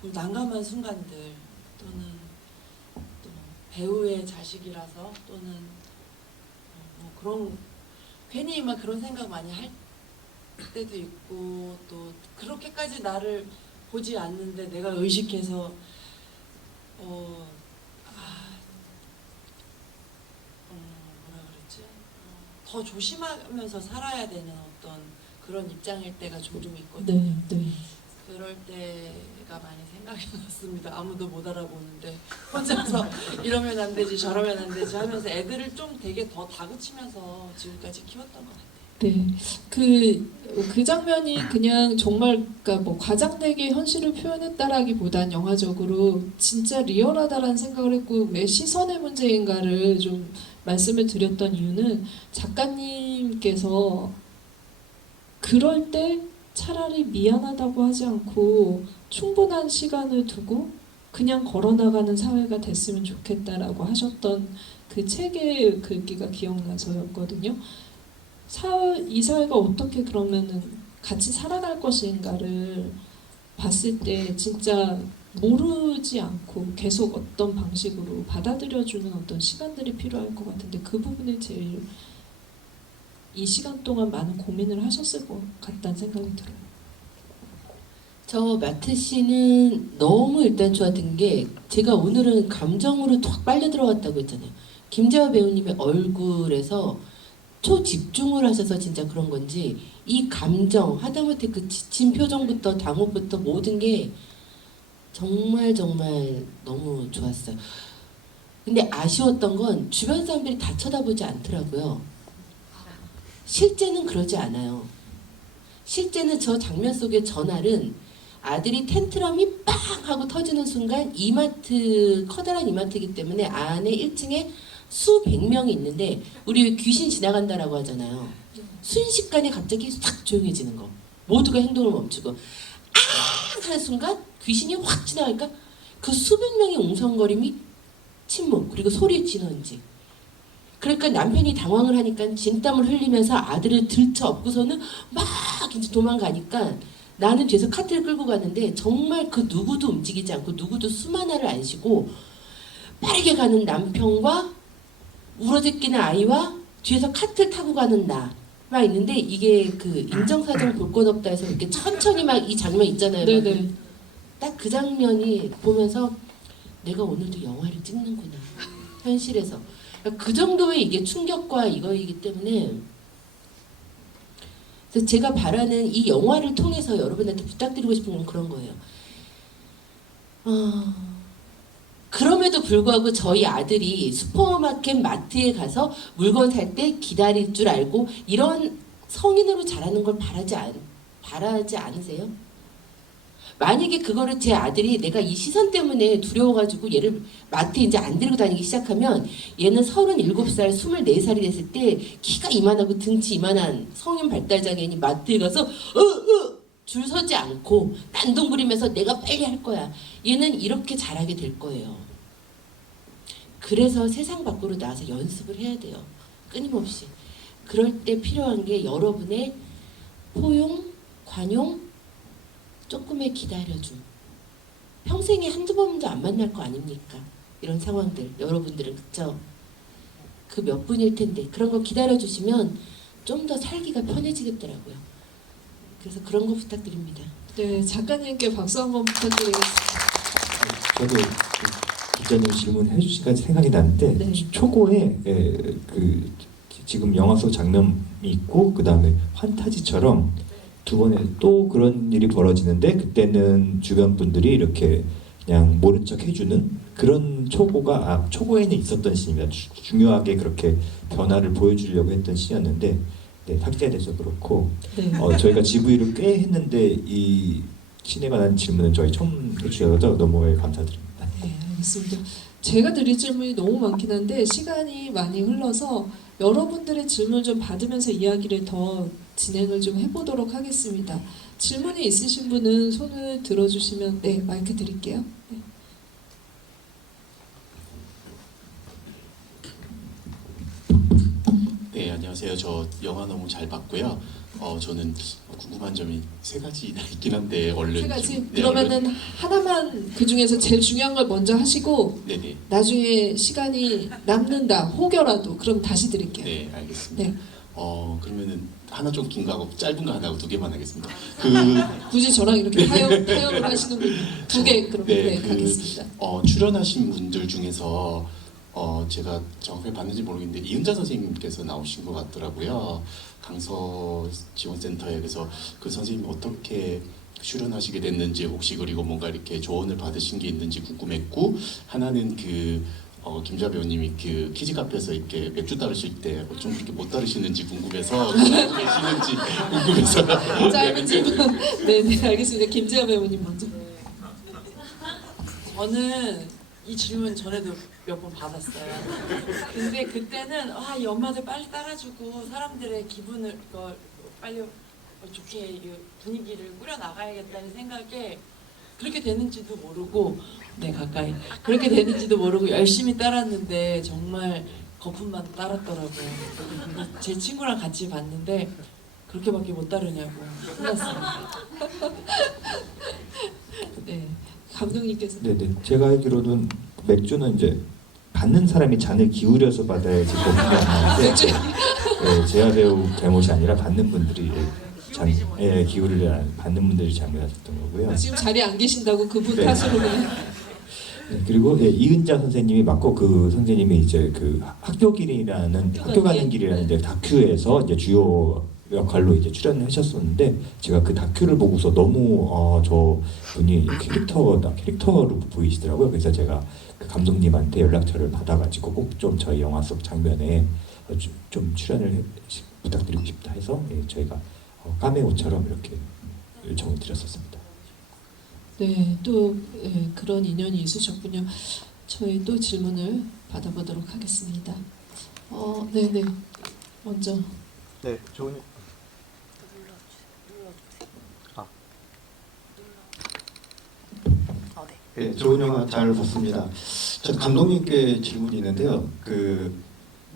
그 난감한 순간들 또는 또 배우의 자식이라서 또는 그런 괜히 막 그런 생각 많이 할 때도 있고 또 그렇게까지 나를 보지 않는데 내가 의식해서 뭐라 그랬지? 더 조심하면서 살아야 되는 어떤 그런 입장일 때가 종종 있거든요. 네, 네. 그럴 때가 많이 생각이 났습니다. 아무도 못 알아보는데 혼자서 이러면 안 되지 저러면 안 되지 하면서 애들을 좀 되게 더 다그치면서 지금까지 키웠던 것 같아요. 네, 그 장면이 그냥 정말 그러니까 뭐 과장되게 현실을 표현했다라기보단 영화적으로 진짜 리얼하다라는 생각을 했고 왜 시선의 문제인가를 좀 말씀을 드렸던 이유는 작가님께서 그럴 때 차라리 미안하다고 하지 않고 충분한 시간을 두고 그냥 걸어나가는 사회가 됐으면 좋겠다라고 하셨던 그 책의 글귀가 기억나서였거든요. 이 사회가 어떻게 그러면은 같이 살아갈 것인가를 봤을 때 진짜 모르지 않고 계속 어떤 방식으로 받아들여주는 어떤 시간들이 필요할 것 같은데 그 부분에 제일 이 시간 동안 많은 고민을 하셨을 것 같다는 생각이 들어요. 저 마트 씨는 너무 일단 좋았던 게 제가 오늘은 감정으로 확 빨려 들어갔다고 했잖아요. 김재화 배우님의 얼굴에서 초집중을 하셔서 진짜 그런 건지 이 감정 하다못해 그 지친 표정부터 당혹부터 모든 게 정말 정말 너무 좋았어요. 근데 아쉬웠던 건 주변 사람들이 다 쳐다보지 않더라고요. 실제는 그러지 않아요. 실제는 저 장면 속의 전날은 아들이 텐트럼이 빵 하고 터지는 순간 이마트 커다란 이마트이기 때문에 안에 1층에 수백 명이 있는데 우리 왜 귀신 지나간다라고 하잖아요. 순식간에 갑자기 싹 조용해지는 거. 모두가 행동을 멈추고 아 하는 순간 귀신이 확 지나가니까 그 수백 명의 웅성거림이 침묵 그리고 소리 지르는지. 그러니까 남편이 당황을 하니까 진땀을 흘리면서 아들을 들쳐 업고서는 막 이제 도망가니까 나는 뒤에서 카트를 끌고 가는데 정말 그 누구도 움직이지 않고 누구도 숨 하나를 안 쉬고 빠르게 가는 남편과 울어제끼는 아이와 뒤에서 카트를 타고 가는 나가 있는데 이게 그 인정사정 볼 것 없다 해서 이렇게 천천히 막 이 장면 있잖아요. 네네. 딱 그 장면이 보면서 내가 오늘도 영화를 찍는구나. 현실에서. 그 정도의 이게 충격과 이거이기 때문에 그래서 제가 바라는 이 영화를 통해서 여러분한테 부탁드리고 싶은 건 그런 거예요. 그럼에도 불구하고 저희 아들이 슈퍼마켓 마트에 가서 물건 살 때 기다릴 줄 알고 이런 성인으로 자라는 걸 바라지 않으세요? 만약에 그거를 제 아들이 내가 이 시선 때문에 두려워가지고 얘를 마트에 이제 안 데리고 다니기 시작하면 얘는 37살, 24살이 됐을 때 키가 이만하고 등치 이만한 성인 발달장애인이 마트에 가서 줄 서지 않고 난동 부리면서 내가 빨리 할 거야. 얘는 이렇게 자라게 될 거예요. 그래서 세상 밖으로 나와서 연습을 해야 돼요. 끊임없이. 그럴 때 필요한 게 여러분의 포용, 관용, 조금의 기다려줌. 평생에 한두 번도 안 만날 거 아닙니까? 이런 상황들. 여러분들은 그쵸? 그 몇 분일 텐데 그런 거 기다려주시면 좀 더 살기가 편해지겠더라고요. 그래서 그런 거 부탁드립니다. 네, 작가님께 박수 한번 부탁드리겠습니다. 저도 그 기자님 질문해 주시니까 생각이 나는데 네. 초고에 그 지금 영화 속 장면이 있고 그 다음에 환타지처럼 두 번에 또 그런 일이 벌어지는데 그때는 주변 분들이 이렇게 그냥 모른 척 해주는 그런 초고가 초고에는 있었던 씬입니다. 중요하게 그렇게 변화를 보여주려고 했던 씬이었는데 네, 삭제돼서 그렇고 네. 저희가 GV를 꽤 했는데 이 씬에 관한 질문은 저희 처음 해주셔서 너무 감사드립니다. 네, 알겠습니다. 제가 드릴 질문이 너무 많긴 한데 시간이 많이 흘러서 여러분들의 질문을 좀 받으면서 이야기를 더 진행을 좀 해보도록 하겠습니다. 질문이 있으신 분은 손을 들어주시면 네, 마이크 드릴게요. 네. 네, 안녕하세요. 저 영화 너무 잘 봤고요. 저는 궁금한 점이 세 가지나 있긴 한데 얼른 세 가지? 좀, 그러면은 하나만 그 중에서 제일 중요한 걸 먼저 하시고 네네. 나중에 시간이 남는다 혹여라도 그럼 다시 드릴게요. 네, 알겠습니다. 네. 그러면은 하나 좀 긴 거 하고 짧은 거 하나 하고 두 개만 하겠습니다. 굳이 저랑 이렇게 타협을 하시는 분 두 개 그럼 네, 가겠습니다. 출연하신 분들 중에서 제가 정확하게 봤는지 모르겠는데 이은자 선생님께서 나오신 것 같더라고요. 강서 지원센터에. 그래서 그 선생님이 어떻게 출연하시게 됐는지 혹시 그리고 뭔가 이렇게 조언을 받으신 게 있는지 궁금했고, 하나는 김자 배우님이 그 키즈 카페에서 이렇게 맥주 따르실 때 좀 이렇게 못 따르시는지 궁금해서 알고 계시는지 궁금해서. 짧은 질문. 네, 알겠습니다. 김재하 배우님 먼저. 저는 이 질문 전에도 몇 번 받았어요. 근데 그때는 이 엄마들 빨리 따라주고 사람들의 기분을 빨리 좋게 이 분위기를 꾸려 나가야겠다는 생각에 그렇게 되는지도 모르고 가까이 그렇게 되는지도 모르고 열심히 따랐는데 정말 거품만 따랐더라고요. 제 친구랑 같이 봤는데 그렇게밖에 못 따르냐고 혼났어요. 네, 감독님께서. 네네. 제가 알기로는 맥주는 이제 받는 사람이 잔을 기울여서 받아야지 거품이 안 나는데 맥주. 네, 재하 배우 잘못이 아니라 받는 분들이 기울을 받는 분들이 잘못하셨던 거고요. 지금 자리에 안 계신다고 그분 네. 탓으로 그냥. 네, 그리고 이은자 선생님이 맞고 그 선생님이 이제 그 학교 가는 길이라는 이제 다큐에서 이제 주요 역할로 이제 출연을 하셨었는데 제가 그 다큐를 보고서 너무 저 분이 캐릭터로 보이시더라고요. 그래서 제가 그 감독님한테 연락처를 받아가지고 꼭 좀 저희 영화 속 장면에 좀 출연을 부탁드리고 싶다 해서 저희가 카메오처럼 이렇게 요청을 드렸었습니다. 네, 또 그런 인연이 있으셨군요. 저희 또 질문을 받아보도록 하겠습니다. 네네. 먼저. 네, 좋은. 네, 좋은 영화 잘 봤습니다. 전 감독님께 질문이 있는데요.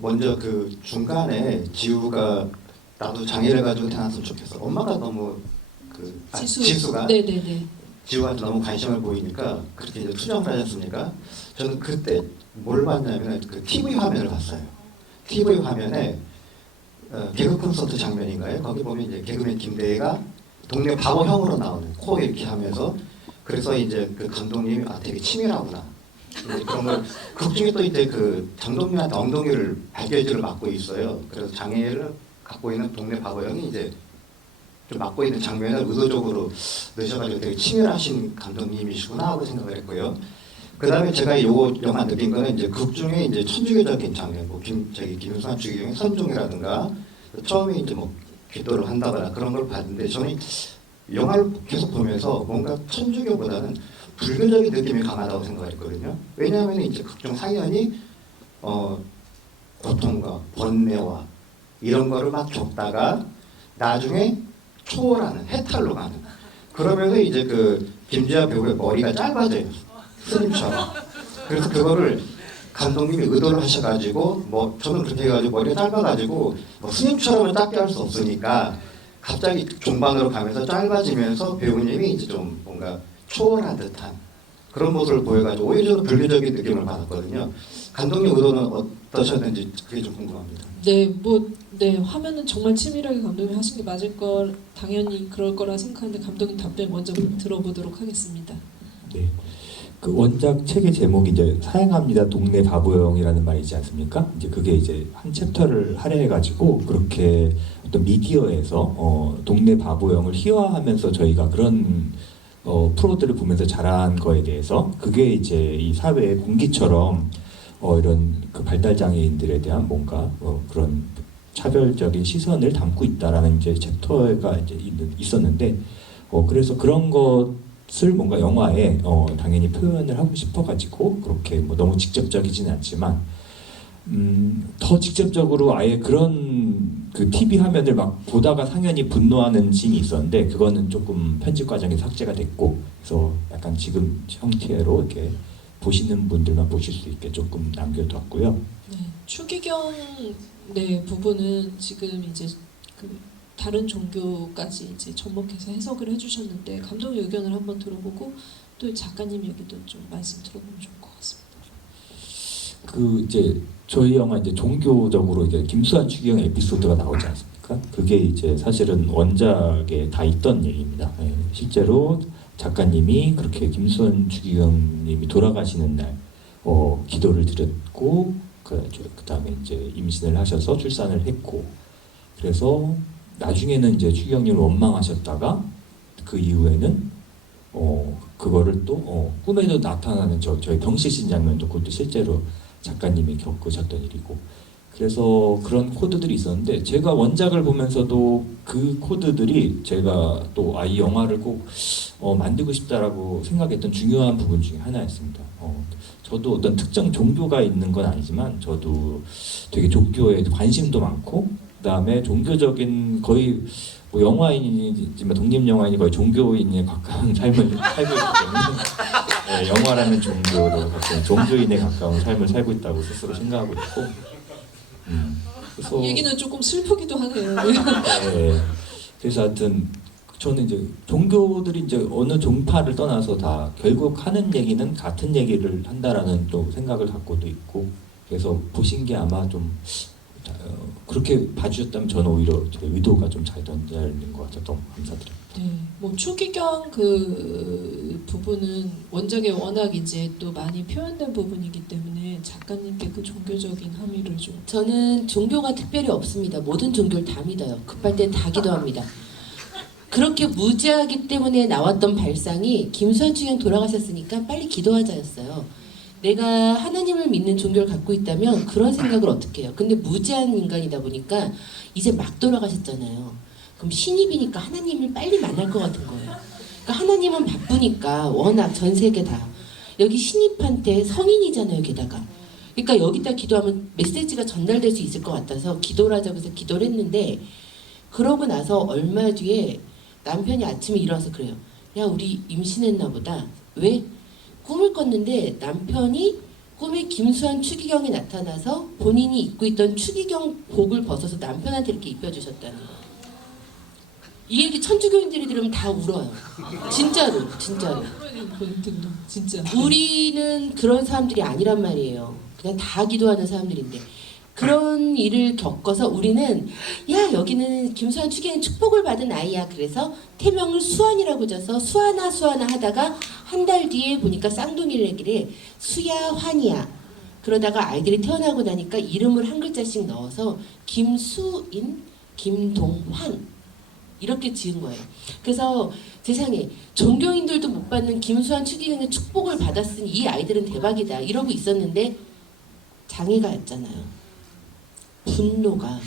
먼저 중간에 지우가 나도 장애를 가지고 태어났으면 좋겠어. 엄마가 너무 지수가 네네네. 지우한테 너무 관심을 보이니까 그렇게 이제 투정을 하셨으니까 저는 그때 뭘 봤냐면 그 TV 화면을 봤어요. TV 화면에 개그 콘서트 장면인가요? 거기 보면 이제 개그맨 김대희가 동네 바보형으로 나오는 코 이렇게 하면서 그래서 이제 그 감독님이 되게 치밀하구나. 이제 그런 걸 극 중에 또 이제 그 감독님한테 엉덩이를 발개질을 맡고 있어요. 그래서 장애를 갖고 있는 동네 바보형이 이제 좀 맡고 있는 장면을 의도적으로 넣으셔가지고 되게 치밀하신 감독님이시구나 하고 생각을 했고요. 그 다음에 제가 이 영화 느낀 거는 이제 극 중에 이제 천주교적인 장면, 김유산 주기경의 선종이라든가 처음에 이제 기도를 한다거나 그런 걸 봤는데 저는 영화를 계속 보면서 뭔가 천주교보다는 불교적인 느낌이 강하다고 생각했거든요. 왜냐하면 이제 극중 상연이 고통과 번뇌와 이런 거를 막 겪다가 나중에 초월하는 해탈로 가는. 그러면서 이제 그 김지아 배우의 머리가 짧아져요. 스님처럼. 그래서 그거를 감독님이 의도를 하셔가지고 저는 그렇게 해가지고 머리가 짧아가지고 스님처럼은 짧게 할 수 없으니까 갑자기 종반으로 가면서 짧아지면서 배우님이 이제 좀 뭔가 초월한 듯한 그런 모습을 보여가지고 오히려 저는 불교적인 느낌을 받았거든요. 감독님 의도는 어떠셨는지 그게 좀 궁금합니다. 네, 화면은 정말 치밀하게 감독님이 하신 게 맞을 걸 당연히 그럴 거라 생각하는데 감독님 답변 먼저 들어보도록 하겠습니다. 네. 그 원작 책의 제목이 이제 사양합니다 동네 바보형이라는 말이지 않습니까? 이제 그게 이제 한 챕터를 할애해가지고 그렇게 어떤 미디어에서 동네 바보형을 희화하면서 저희가 그런 프로들을 보면서 자란 거에 대해서 그게 이제 이 사회의 공기처럼 이런 그 발달 장애인들에 대한 뭔가 그런 차별적인 시선을 담고 있다라는 이제 챕터가 이제 있었는데 그래서 그런 것을 뭔가 영화에 당연히 표현을 하고 싶어가지고 그렇게 너무 직접적이진 않지만 더 직접적으로 아예 그런 그 TV 화면을 막 보다가 상연히 분노하는 씬이 있었는데 그거는 조금 편집 과정에서 삭제가 됐고 그래서 약간 지금 형태로 이렇게 보시는 분들만 보실 수 있게 조금 남겨뒀고요. 네, 추기경 부분은 지금 이제 그 다른 종교까지 이제 접목해서 해석을 해주셨는데 감독의 의견을 한번 들어보고 또 작가님 얘기도 좀 말씀 들어보면 좋을 것 같습니다. 그 이제 저희 영화 이제 종교적으로 이제 김수환 추기경 에피소드가 나오지 않습니까? 그게 이제 사실은 원작에 다 있던 얘기입니다. 예, 실제로 작가님이 그렇게 김수환 추기경님이 돌아가시는 날 기도를 드렸고 그다음에 이제 임신을 하셔서 출산을 했고 그래서 나중에는 이제 추기경님을 원망하셨다가 그 이후에는 그거를 또 꿈에도 나타나는 저희 병실신 장면도 그것도 실제로 작가님이 겪으셨던 일이고 그래서 그런 코드들이 있었는데 제가 원작을 보면서도 그 코드들이 제가 또 이 영화를 꼭 만들고 싶다라고 생각했던 중요한 부분 중에 하나였습니다. 저도 어떤 특정 종교가 있는 건 아니지만 저도 되게 종교에 관심도 많고 그다음에 종교적인 거의 뭐 영화인이지만 독립영화인이 거의 종교인에 가까운 삶을 살고 있기 때문에 영화라는 종교로 가까운 종교인에 가까운 삶을 살고 있다고 스스로 생각하고 있고 그래서 얘기는 조금 슬프기도 하네요. 네, 그래서 하여튼 저는 이제 종교들이 이제 어느 종파를 떠나서 다 결국 하는 얘기는 같은 얘기를 한다라는 또 생각을 갖고도 있고 그래서 보신 게 아마 좀 그렇게 봐주셨다면 저는 오히려 제 의도가 좀 잘 전달된 것 같아서 너무 감사드립니다. 네, 뭐 추기경 그 부분은 원작에 워낙 이제 또 많이 표현된 부분이기 때문에 작가님께 그 종교적인 함의를 좀 저는 종교가 특별히 없습니다. 모든 종교를 다 믿어요. 급할 땐 다 기도합니다. 그렇게 무지하기 때문에 나왔던 발상이 김수환 추기경 돌아가셨으니까 빨리 기도하자였어요. 내가 하나님을 믿는 종교를 갖고 있다면 그런 생각을 어떻게 해요? 근데 무지한 인간이다 보니까 이제 막 돌아가셨잖아요. 그럼 신입이니까 하나님을 빨리 만날 것 같은 거예요. 그러니까 하나님은 바쁘니까 워낙 전 세계 다 여기 신입한테 성인이잖아요. 게다가 그러니까 여기다 기도하면 메시지가 전달될 수 있을 것 같아서 기도를 하자고 해서 기도를 했는데 그러고 나서 얼마 뒤에 남편이 아침에 일어나서 그래요. 야 우리 임신했나 보다. 왜? 꿈을 꿨는데 남편이 꿈에 김수환 추기경이 나타나서 본인이 입고 있던 추기경 복을 벗어서 남편한테 이렇게 입혀주셨다는 거예요. 이 얘기 천주교인들이 들으면 다 울어요. 진짜로. 진짜 우리는 그런 사람들이 아니란 말이에요. 그냥 다 기도하는 사람들인데 그런 일을 겪어서 우리는 야 여기는 김수환 추기경이 축복을 받은 아이야. 그래서 태명을 수환이라고 져서 수환아 하다가 한 달 뒤에 보니까 쌍둥이를 얘기를 수야 환이야. 그러다가 아이들이 태어나고 나니까 이름을 한 글자씩 넣어서 김수인, 김동환 이렇게 지은 거예요. 그래서 세상에 종교인들도 못 받는 김수환 추기경의 축복을 받았으니 이 아이들은 대박이다 이러고 있었는데 장애가 왔잖아요. 분노가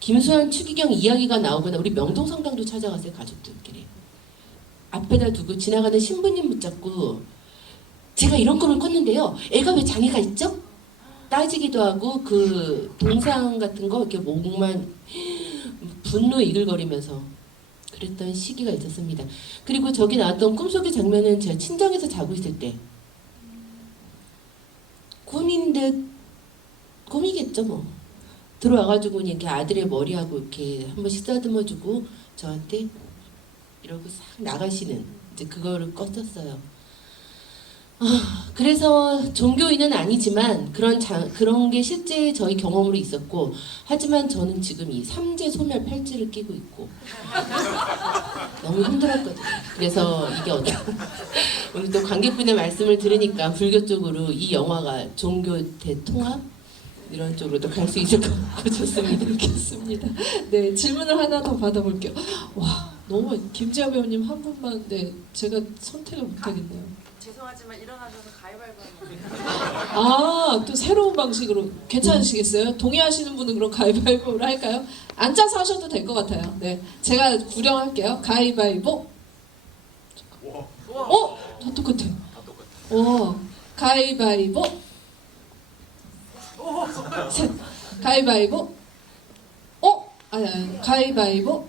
김수환 추기경 이야기가 나오거나 우리 명동성당도 찾아가세요. 가족들끼리 앞에다 두고 지나가는 신부님 붙잡고 제가 이런 꿈을 꿨는데요. 애가 왜 장애가 있죠? 따지기도 하고 그 동상 같은 거 이렇게 목만 분노에 이글거리면서 그랬던 시기가 있었습니다. 그리고 저기 나왔던 꿈속의 장면은 제가 친정에서 자고 있을 때 꿈인데 꿈이겠죠 뭐. 들어와가지고 이렇게 아들의 머리하고 이렇게 한 번씩 쓰다듬어주고 저한테 이러고 싹 나가시는 이제 그거를 껐었어요. 그래서 종교인은 아니지만 그런 게 실제 저희 경험으로 있었고 하지만 저는 지금 이 삼재 소멸 팔찌를 끼고 있고 너무 힘들었거든요. 그래서 이게 오늘 또 관객분의 말씀을 들으니까 불교 쪽으로 이 영화가 종교 대통합 이런 쪽으로도 갈 수 있을 것 같고 좋습니다. 알겠습니다. 네, 질문을 하나 더 받아볼게요. 와, 너무 김지아 배우님 한 분만 제가 선택을 못하겠네요. 죄송하지만 일어나셔서 가위바위보 아, 또 새로운 방식으로 괜찮으시겠어요? 동의하시는 분은 그럼 가위바위보를 할까요? 앉아서 하셔도 될 것 같아요. 네, 제가 구령할게요. 가위바위보. 다 똑같아. 가위바위보. 셋. 가위바위보. 가위바위보.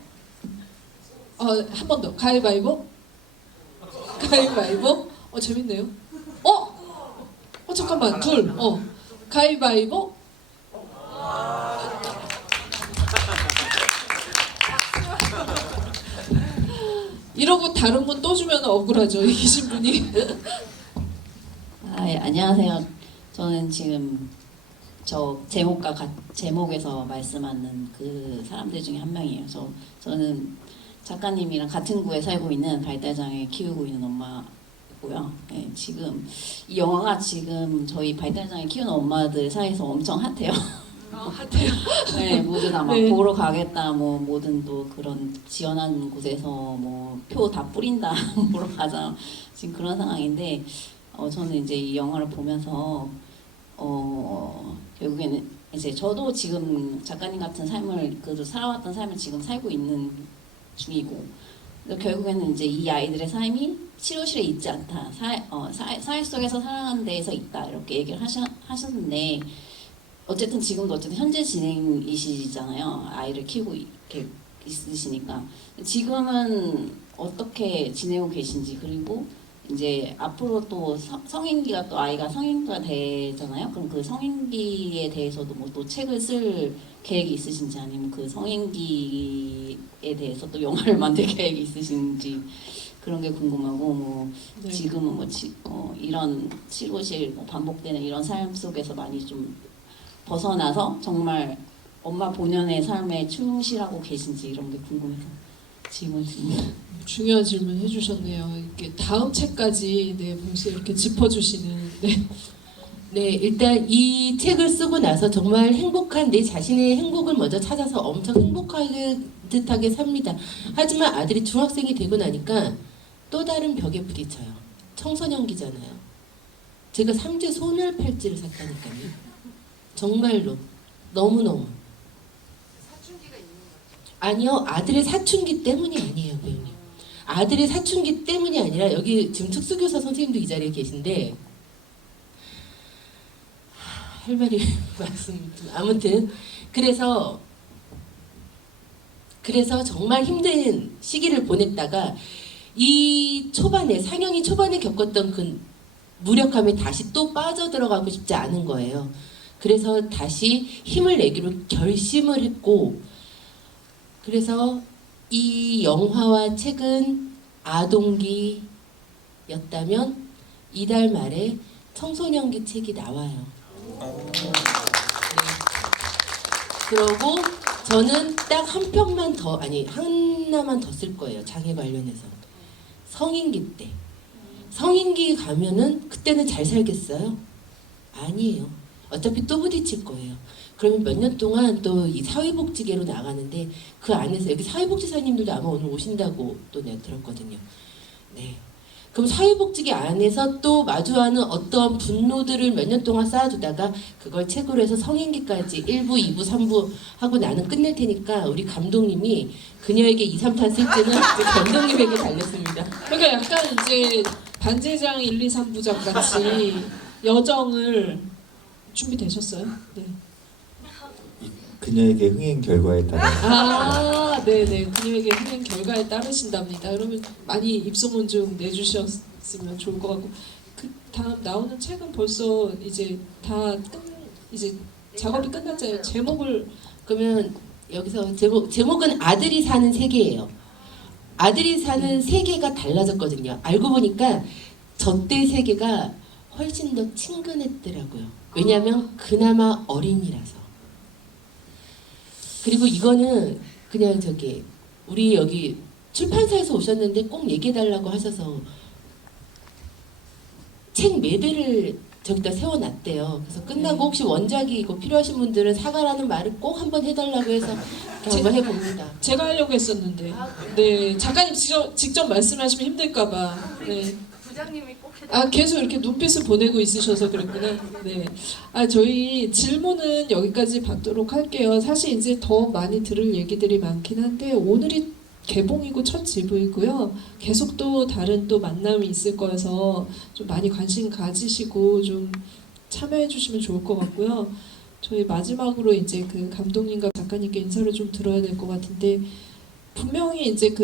한 번 더. 가위바위보. 가위바위보. 재밌네요. 잠깐만. 둘. 가위바위보. 이러고 다른 분 또 주면 억울하죠. 이기신 분이. 아, 예, 안녕하세요. 저는 지금 저 제목에서 말씀하는 그 사람들 중에 한 명이에요. 저는 작가님이랑 같은 구에 살고 있는 발달장애 키우고 있는 엄마고요. 예, 지금 이 영화가 지금 저희 발달장애 키우는 엄마들 사이에서 엄청 핫해요. 핫해요. 네, 모두 다 막 네. 보러 가겠다, 뭐 모든 또 그런 지원하는 곳에서 뭐 표 다 뿌린다, 보러 가자, 지금 그런 상황인데, 저는 이제 이 영화를 보면서 결국에는 이제 저도 지금 작가님 같은 삶을 그래도 살아왔던 삶을 지금 살고 있는 중이고, 결국에는 이제 이 아이들의 삶이 치료실에 있지 않다, 사회 속에서 살아가는 데에서 있다, 이렇게 얘기를 하셨는데. 어쨌든 지금도 어쨌든 현재 진행이시잖아요. 아이를 키우고 이렇게 있으시니까 지금은 어떻게 지내고 계신지, 그리고 이제 앞으로 또 성인기가 또 아이가 성인기가 되잖아요. 그럼 그 성인기에 대해서도 뭐 또 책을 쓸 계획이 있으신지, 아니면 그 성인기에 대해서 또 영화를 만들 계획이 있으신지, 그런 게 궁금하고, 뭐 네. 지금은 이런 치료실 반복되는 이런 삶 속에서 많이 좀 벗어나서 정말 엄마 본연의 삶에 충실하고 계신지, 이런 게 궁금해서 질문 드립니다. 중요한 질문 해주셨네요. 이렇게 다음 책까지 네, 벌써 이렇게 짚어주시는. 네. 네, 일단 이 책을 쓰고 나서 정말 행복한 내 자신의 행복을 먼저 찾아서 엄청 행복하게 듯하게 삽니다. 하지만 아들이 중학생이 되고 나니까 또 다른 벽에 부딪혀요. 청소년기잖아요. 제가 3주 소멸팔찌를 샀다니까요. 정말로 너무너무. 사춘기가 있는 거죠. 아니요, 아들의 사춘기 때문이 아니에요, 배우님. 아들의 사춘기 때문이 아니라, 여기 지금 특수교사 선생님도 이 자리에 계신데 할 말이 말씀 아무튼 그래서 정말 힘든 시기를 보냈다가 이 초반에 상영이 초반에 겪었던 그 무력함에 다시 또 빠져들어가고 싶지 않은 거예요. 그래서 다시 힘을 내기로 결심을 했고, 그래서 이 영화와 책은 아동기였다면 이달 말에 청소년기 책이 나와요. 네. 그러고 저는 딱 한 편만 더, 아니 하나만 더 쓸 거예요. 장애 관련해서. 성인기 때. 성인기 가면은 그때는 잘 살겠어요? 아니에요. 어차피 또 부딪힐 거예요. 그러면 몇 년 동안 또 이 사회복지계로 나가는데, 그 안에서 여기 사회복지사님들도 아마 오늘 오신다고 또 내가 들었거든요. 네. 그럼 사회복지계 안에서 또 마주하는 어떤 분노들을 몇 년 동안 쌓아두다가 그걸 책으로 해서 성인기까지 1부, 2부, 3부 하고 나는 끝낼 테니까 우리 감독님이 그녀에게 2, 3탄 쓸지는 우리 감독님에게 달렸습니다. 그러니까 약간 이제 반제장 1, 2, 3부작 같이 여정을 준비되셨어요? 네. 그녀에게 흥행 결과에 따라 네네. 그녀에게 흥행 결과에 따르신답니다. 그러면 많이 입소문 좀 내주셨으면 좋을 것 같고, 그 다음 나오는 책은 벌써 이제 이제 작업이 끝났잖아요. 제목을 그러면 여기서 제목은 아들이 사는 세계예요. 아들이 사는 세계가 달라졌거든요. 알고 보니까 저 때 세계가 훨씬 더 친근했더라고요. 왜냐하면 그나마 어린이라서. 그리고 이거는 그냥 우리 여기 출판사에서 오셨는데 꼭 얘기해달라고 하셔서 책 4대를 저기다 세워놨대요. 그래서 끝나고 혹시 원작이 이거 필요하신 분들은 사과라는 말을 꼭 한번 해달라고 해서 이렇게 한번 해봅니다. 제가 하려고 했었는데, 네 작가님 직접 말씀하시면 힘들까봐. 네. 부장님이 꼭 해달라고. 계속 이렇게 눈빛을 보내고 있으셔서 그랬구나. 네. 저희 질문은 여기까지 받도록 할게요. 사실 이제 더 많이 들을 얘기들이 많긴 한데, 오늘이 개봉이고 첫 지부이고요. 계속 또 다른 또 만남이 있을 거여서 좀 많이 관심 가지시고 좀 참여해 주시면 좋을 것 같고요. 저희 마지막으로 이제 그 감독님과 작가님께 인사를 좀 드려야 될 것 같은데, 분명히 이제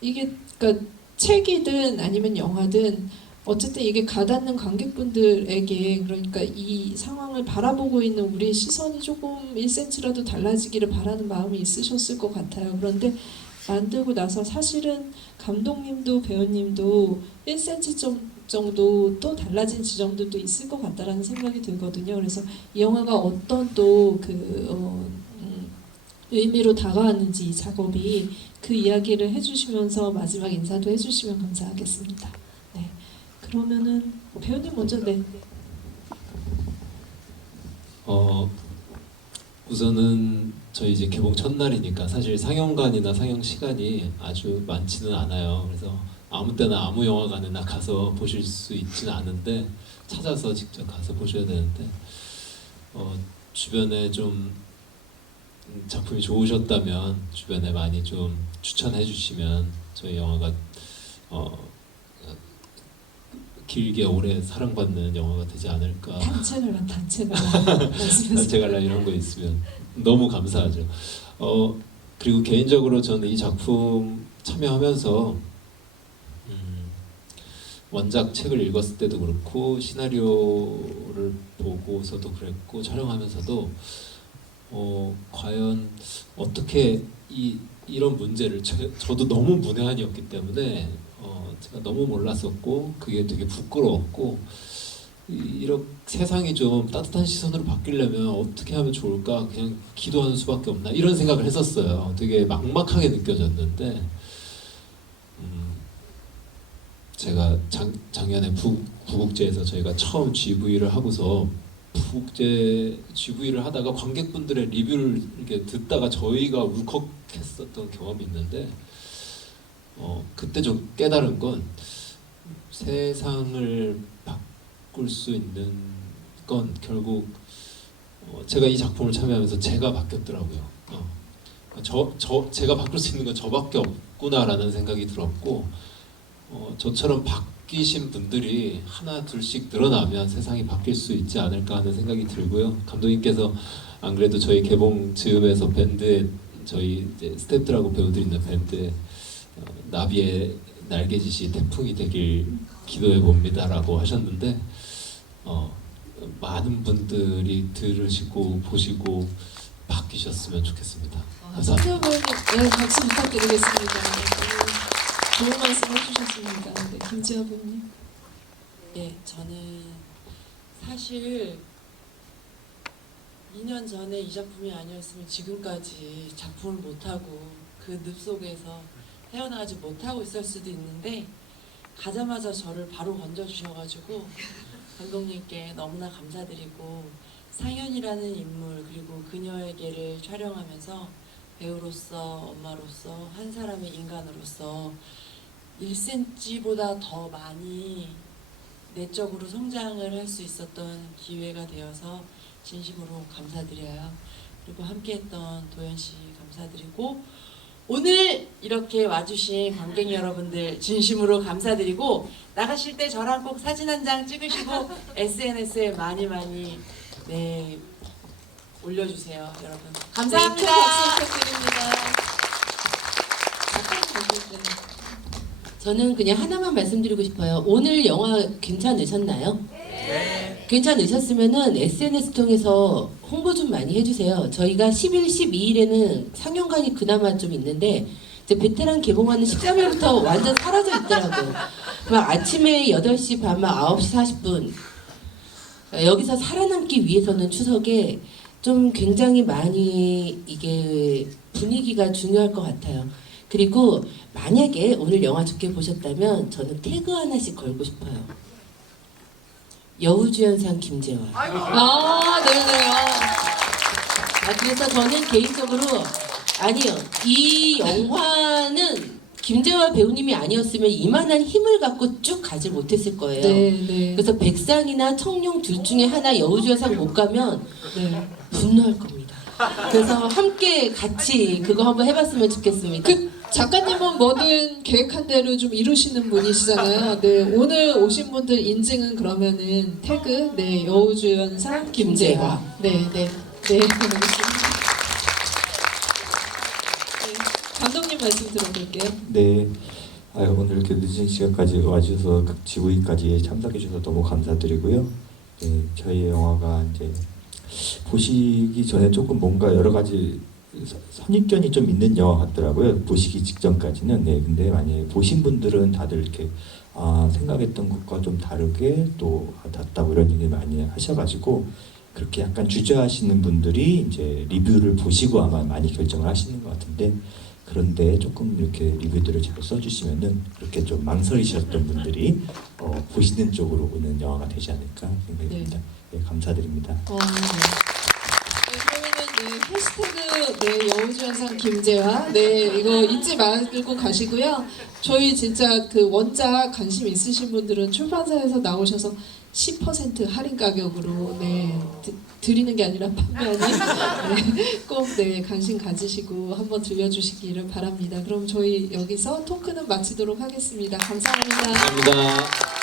이게 그러니까 책이든 아니면 영화든 어쨌든 이게 가닿는 관객분들에게, 그러니까 이 상황을 바라보고 있는 우리의 시선이 조금 1cm라도 달라지기를 바라는 마음이 있으셨을 것 같아요. 그런데 만들고 나서 사실은 감독님도 배우님도 1cm 정도 또 달라진 지점들도 있을 것 같다라는 생각이 들거든요. 그래서 이 영화가 어떤 또 의미로 다가왔는지 이 작업이 그 이야기를 해주시면서 마지막 인사도 해주시면 감사하겠습니다. 네, 그러면은 배우님 먼저. 네. 우선은 저희 이제 개봉 첫날이니까 사실 상영관이나 상영 시간이 아주 많지는 않아요. 그래서 아무 때나 아무 영화관에나 가서 보실 수 있지는 않은데 찾아서 직접 가서 보셔야 되는데 주변에 좀 작품이 좋으셨다면 주변에 많이 좀 추천해 주시면 저희 영화가 길게 오래 사랑받는 영화가 되지 않을까. 단체관람 말씀하세요. 단체관람 이런 거 있으면 너무 감사하죠. 그리고 개인적으로 저는 이 작품 참여하면서 원작 책을 읽었을 때도 그렇고 시나리오를 보고서도 그랬고 촬영하면서도 과연 어떻게 이런 문제를 저도 너무 문외한이었기 때문에 제가 너무 몰랐었고 그게 되게 부끄러웠고 이렇게 세상이 좀 따뜻한 시선으로 바뀌려면 어떻게 하면 좋을까 그냥 기도하는 수밖에 없나 이런 생각을 했었어요. 되게 막막하게 느껴졌는데 제가 작년에 부국제에서 저희가 처음 GV를 하고서 부국제 GV를 하다가 관객분들의 리뷰를 이렇게 듣다가 저희가 울컥했었던 경험이 있는데 그때 좀 깨달은 건 세상을 바꿀 수 있는 건 결국 제가 이 작품을 참여하면서 제가 바뀌었더라고요. 제가 바꿀 수 있는 건 저밖에 없구나라는 생각이 들었고 저처럼 바뀌신 분들이 하나 둘씩 늘어나면 세상이 바뀔 수 있지 않을까 하는 생각이 들고요. 감독님께서 안 그래도 저희 개봉 즈음에서 밴드에 저희 이제 스태프들하고 배우들 있는 밴드에 나비의 날개짓이 태풍이 되길 기도해 봅니다라고 하셨는데 많은 분들이 들으시고 보시고 바뀌셨으면 좋겠습니다. 감사합니다. 배우님, 네, 박수 부탁드리겠습니다. 좋은 말씀 해주셨습니다. 네, 김지아 배우님. 예, 저는 사실 2년 전에 이 작품이 아니었으면 지금까지 작품을 못하고 그 늪 속에서 헤어나가지 못하고 있을 수도 있는데 가자마자 저를 바로 건져주셔가지고 감독님께 너무나 감사드리고 상현이라는 인물 그리고 그녀에게를 촬영하면서 배우로서 엄마로서 한 사람의 인간으로서 1cm보다 더 많이 내적으로 성장을 할 수 있었던 기회가 되어서 진심으로 감사드려요. 그리고 함께했던 도연 씨 감사드리고 오늘 이렇게 와주신 관객 여러분들 진심으로 감사드리고 나가실 때 저랑 꼭 사진 한 장 찍으시고 SNS에 많이 네, 올려주세요, 여러분. 감사합니다. 네, 박수 부탁드립니다. 저는 그냥 하나만 말씀드리고 싶어요. 오늘 영화 괜찮으셨나요? 네. 괜찮으셨으면은 SNS 통해서 홍보 좀 많이 해주세요. 저희가 10일, 12일에는 상영관이 그나마 좀 있는데 이제 베테랑 개봉하는 13일부터 완전 사라져 있더라고요. 막 아침에 8시 반, 막 9시 40분 여기서 살아남기 위해서는 추석에 좀 굉장히 많이 이게 분위기가 중요할 것 같아요. 그리고 만약에 오늘 영화 좋게 보셨다면 저는 태그 하나씩 걸고 싶어요. 여우주연상 김재화. 네네요. 그래서 저는 개인적으로 아니요. 이 영화는 김재화 배우님이 아니었으면 이만한 힘을 갖고 쭉 가지 못했을 거예요. 네. 그래서 백상이나 청룡 둘 중에 하나 여우주연상 못 가면 네. 분노할 겁니다. 그래서 함께 같이 그거 한번 해봤으면 좋겠습니다. 작가님은 뭐든 계획한 대로 좀 이루시는 분이시잖아요. 네, 오늘 오신 분들 인증은 그러면은 태그 여우주연상 김재화. 네. 알겠습니다. 감독님 말씀 들어볼게요. 네. 오늘 이렇게 늦은 시간까지 와주셔서 GV까지 참석해 주셔서 너무 감사드리고요. 네, 저희 영화가 이제 보시기 전에 조금 뭔가 여러 가지 선입견이 좀 있는 영화 같더라고요. 보시기 직전까지는. 네, 근데 만약에 보신 분들은 다들 이렇게 생각했던 것과 좀 다르게 또 닿았다고 이런 얘기 많이 하셔가지고 그렇게 약간 주저하시는 분들이 이제 리뷰를 보시고 아마 많이 결정을 하시는 것 같은데 그런데 조금 이렇게 리뷰들을 잘 써주시면은 그렇게 좀 망설이셨던 분들이 보시는 쪽으로 오는 영화가 되지 않을까 생각이 듭니다. 네, 감사드립니다. 네, 그러면은 해시태그 여우주연상 김재화 이거 잊지 말고 가시고요. 저희 진짜 그 원작 관심 있으신 분들은 출판사에서 나오셔서 10% 할인 가격으로 드리는 게 아니라 판매하니 꼭 관심 가지시고 한번 들려주시기를 바랍니다. 그럼 저희 여기서 토크는 마치도록 하겠습니다. 감사합니다. 감사합니다.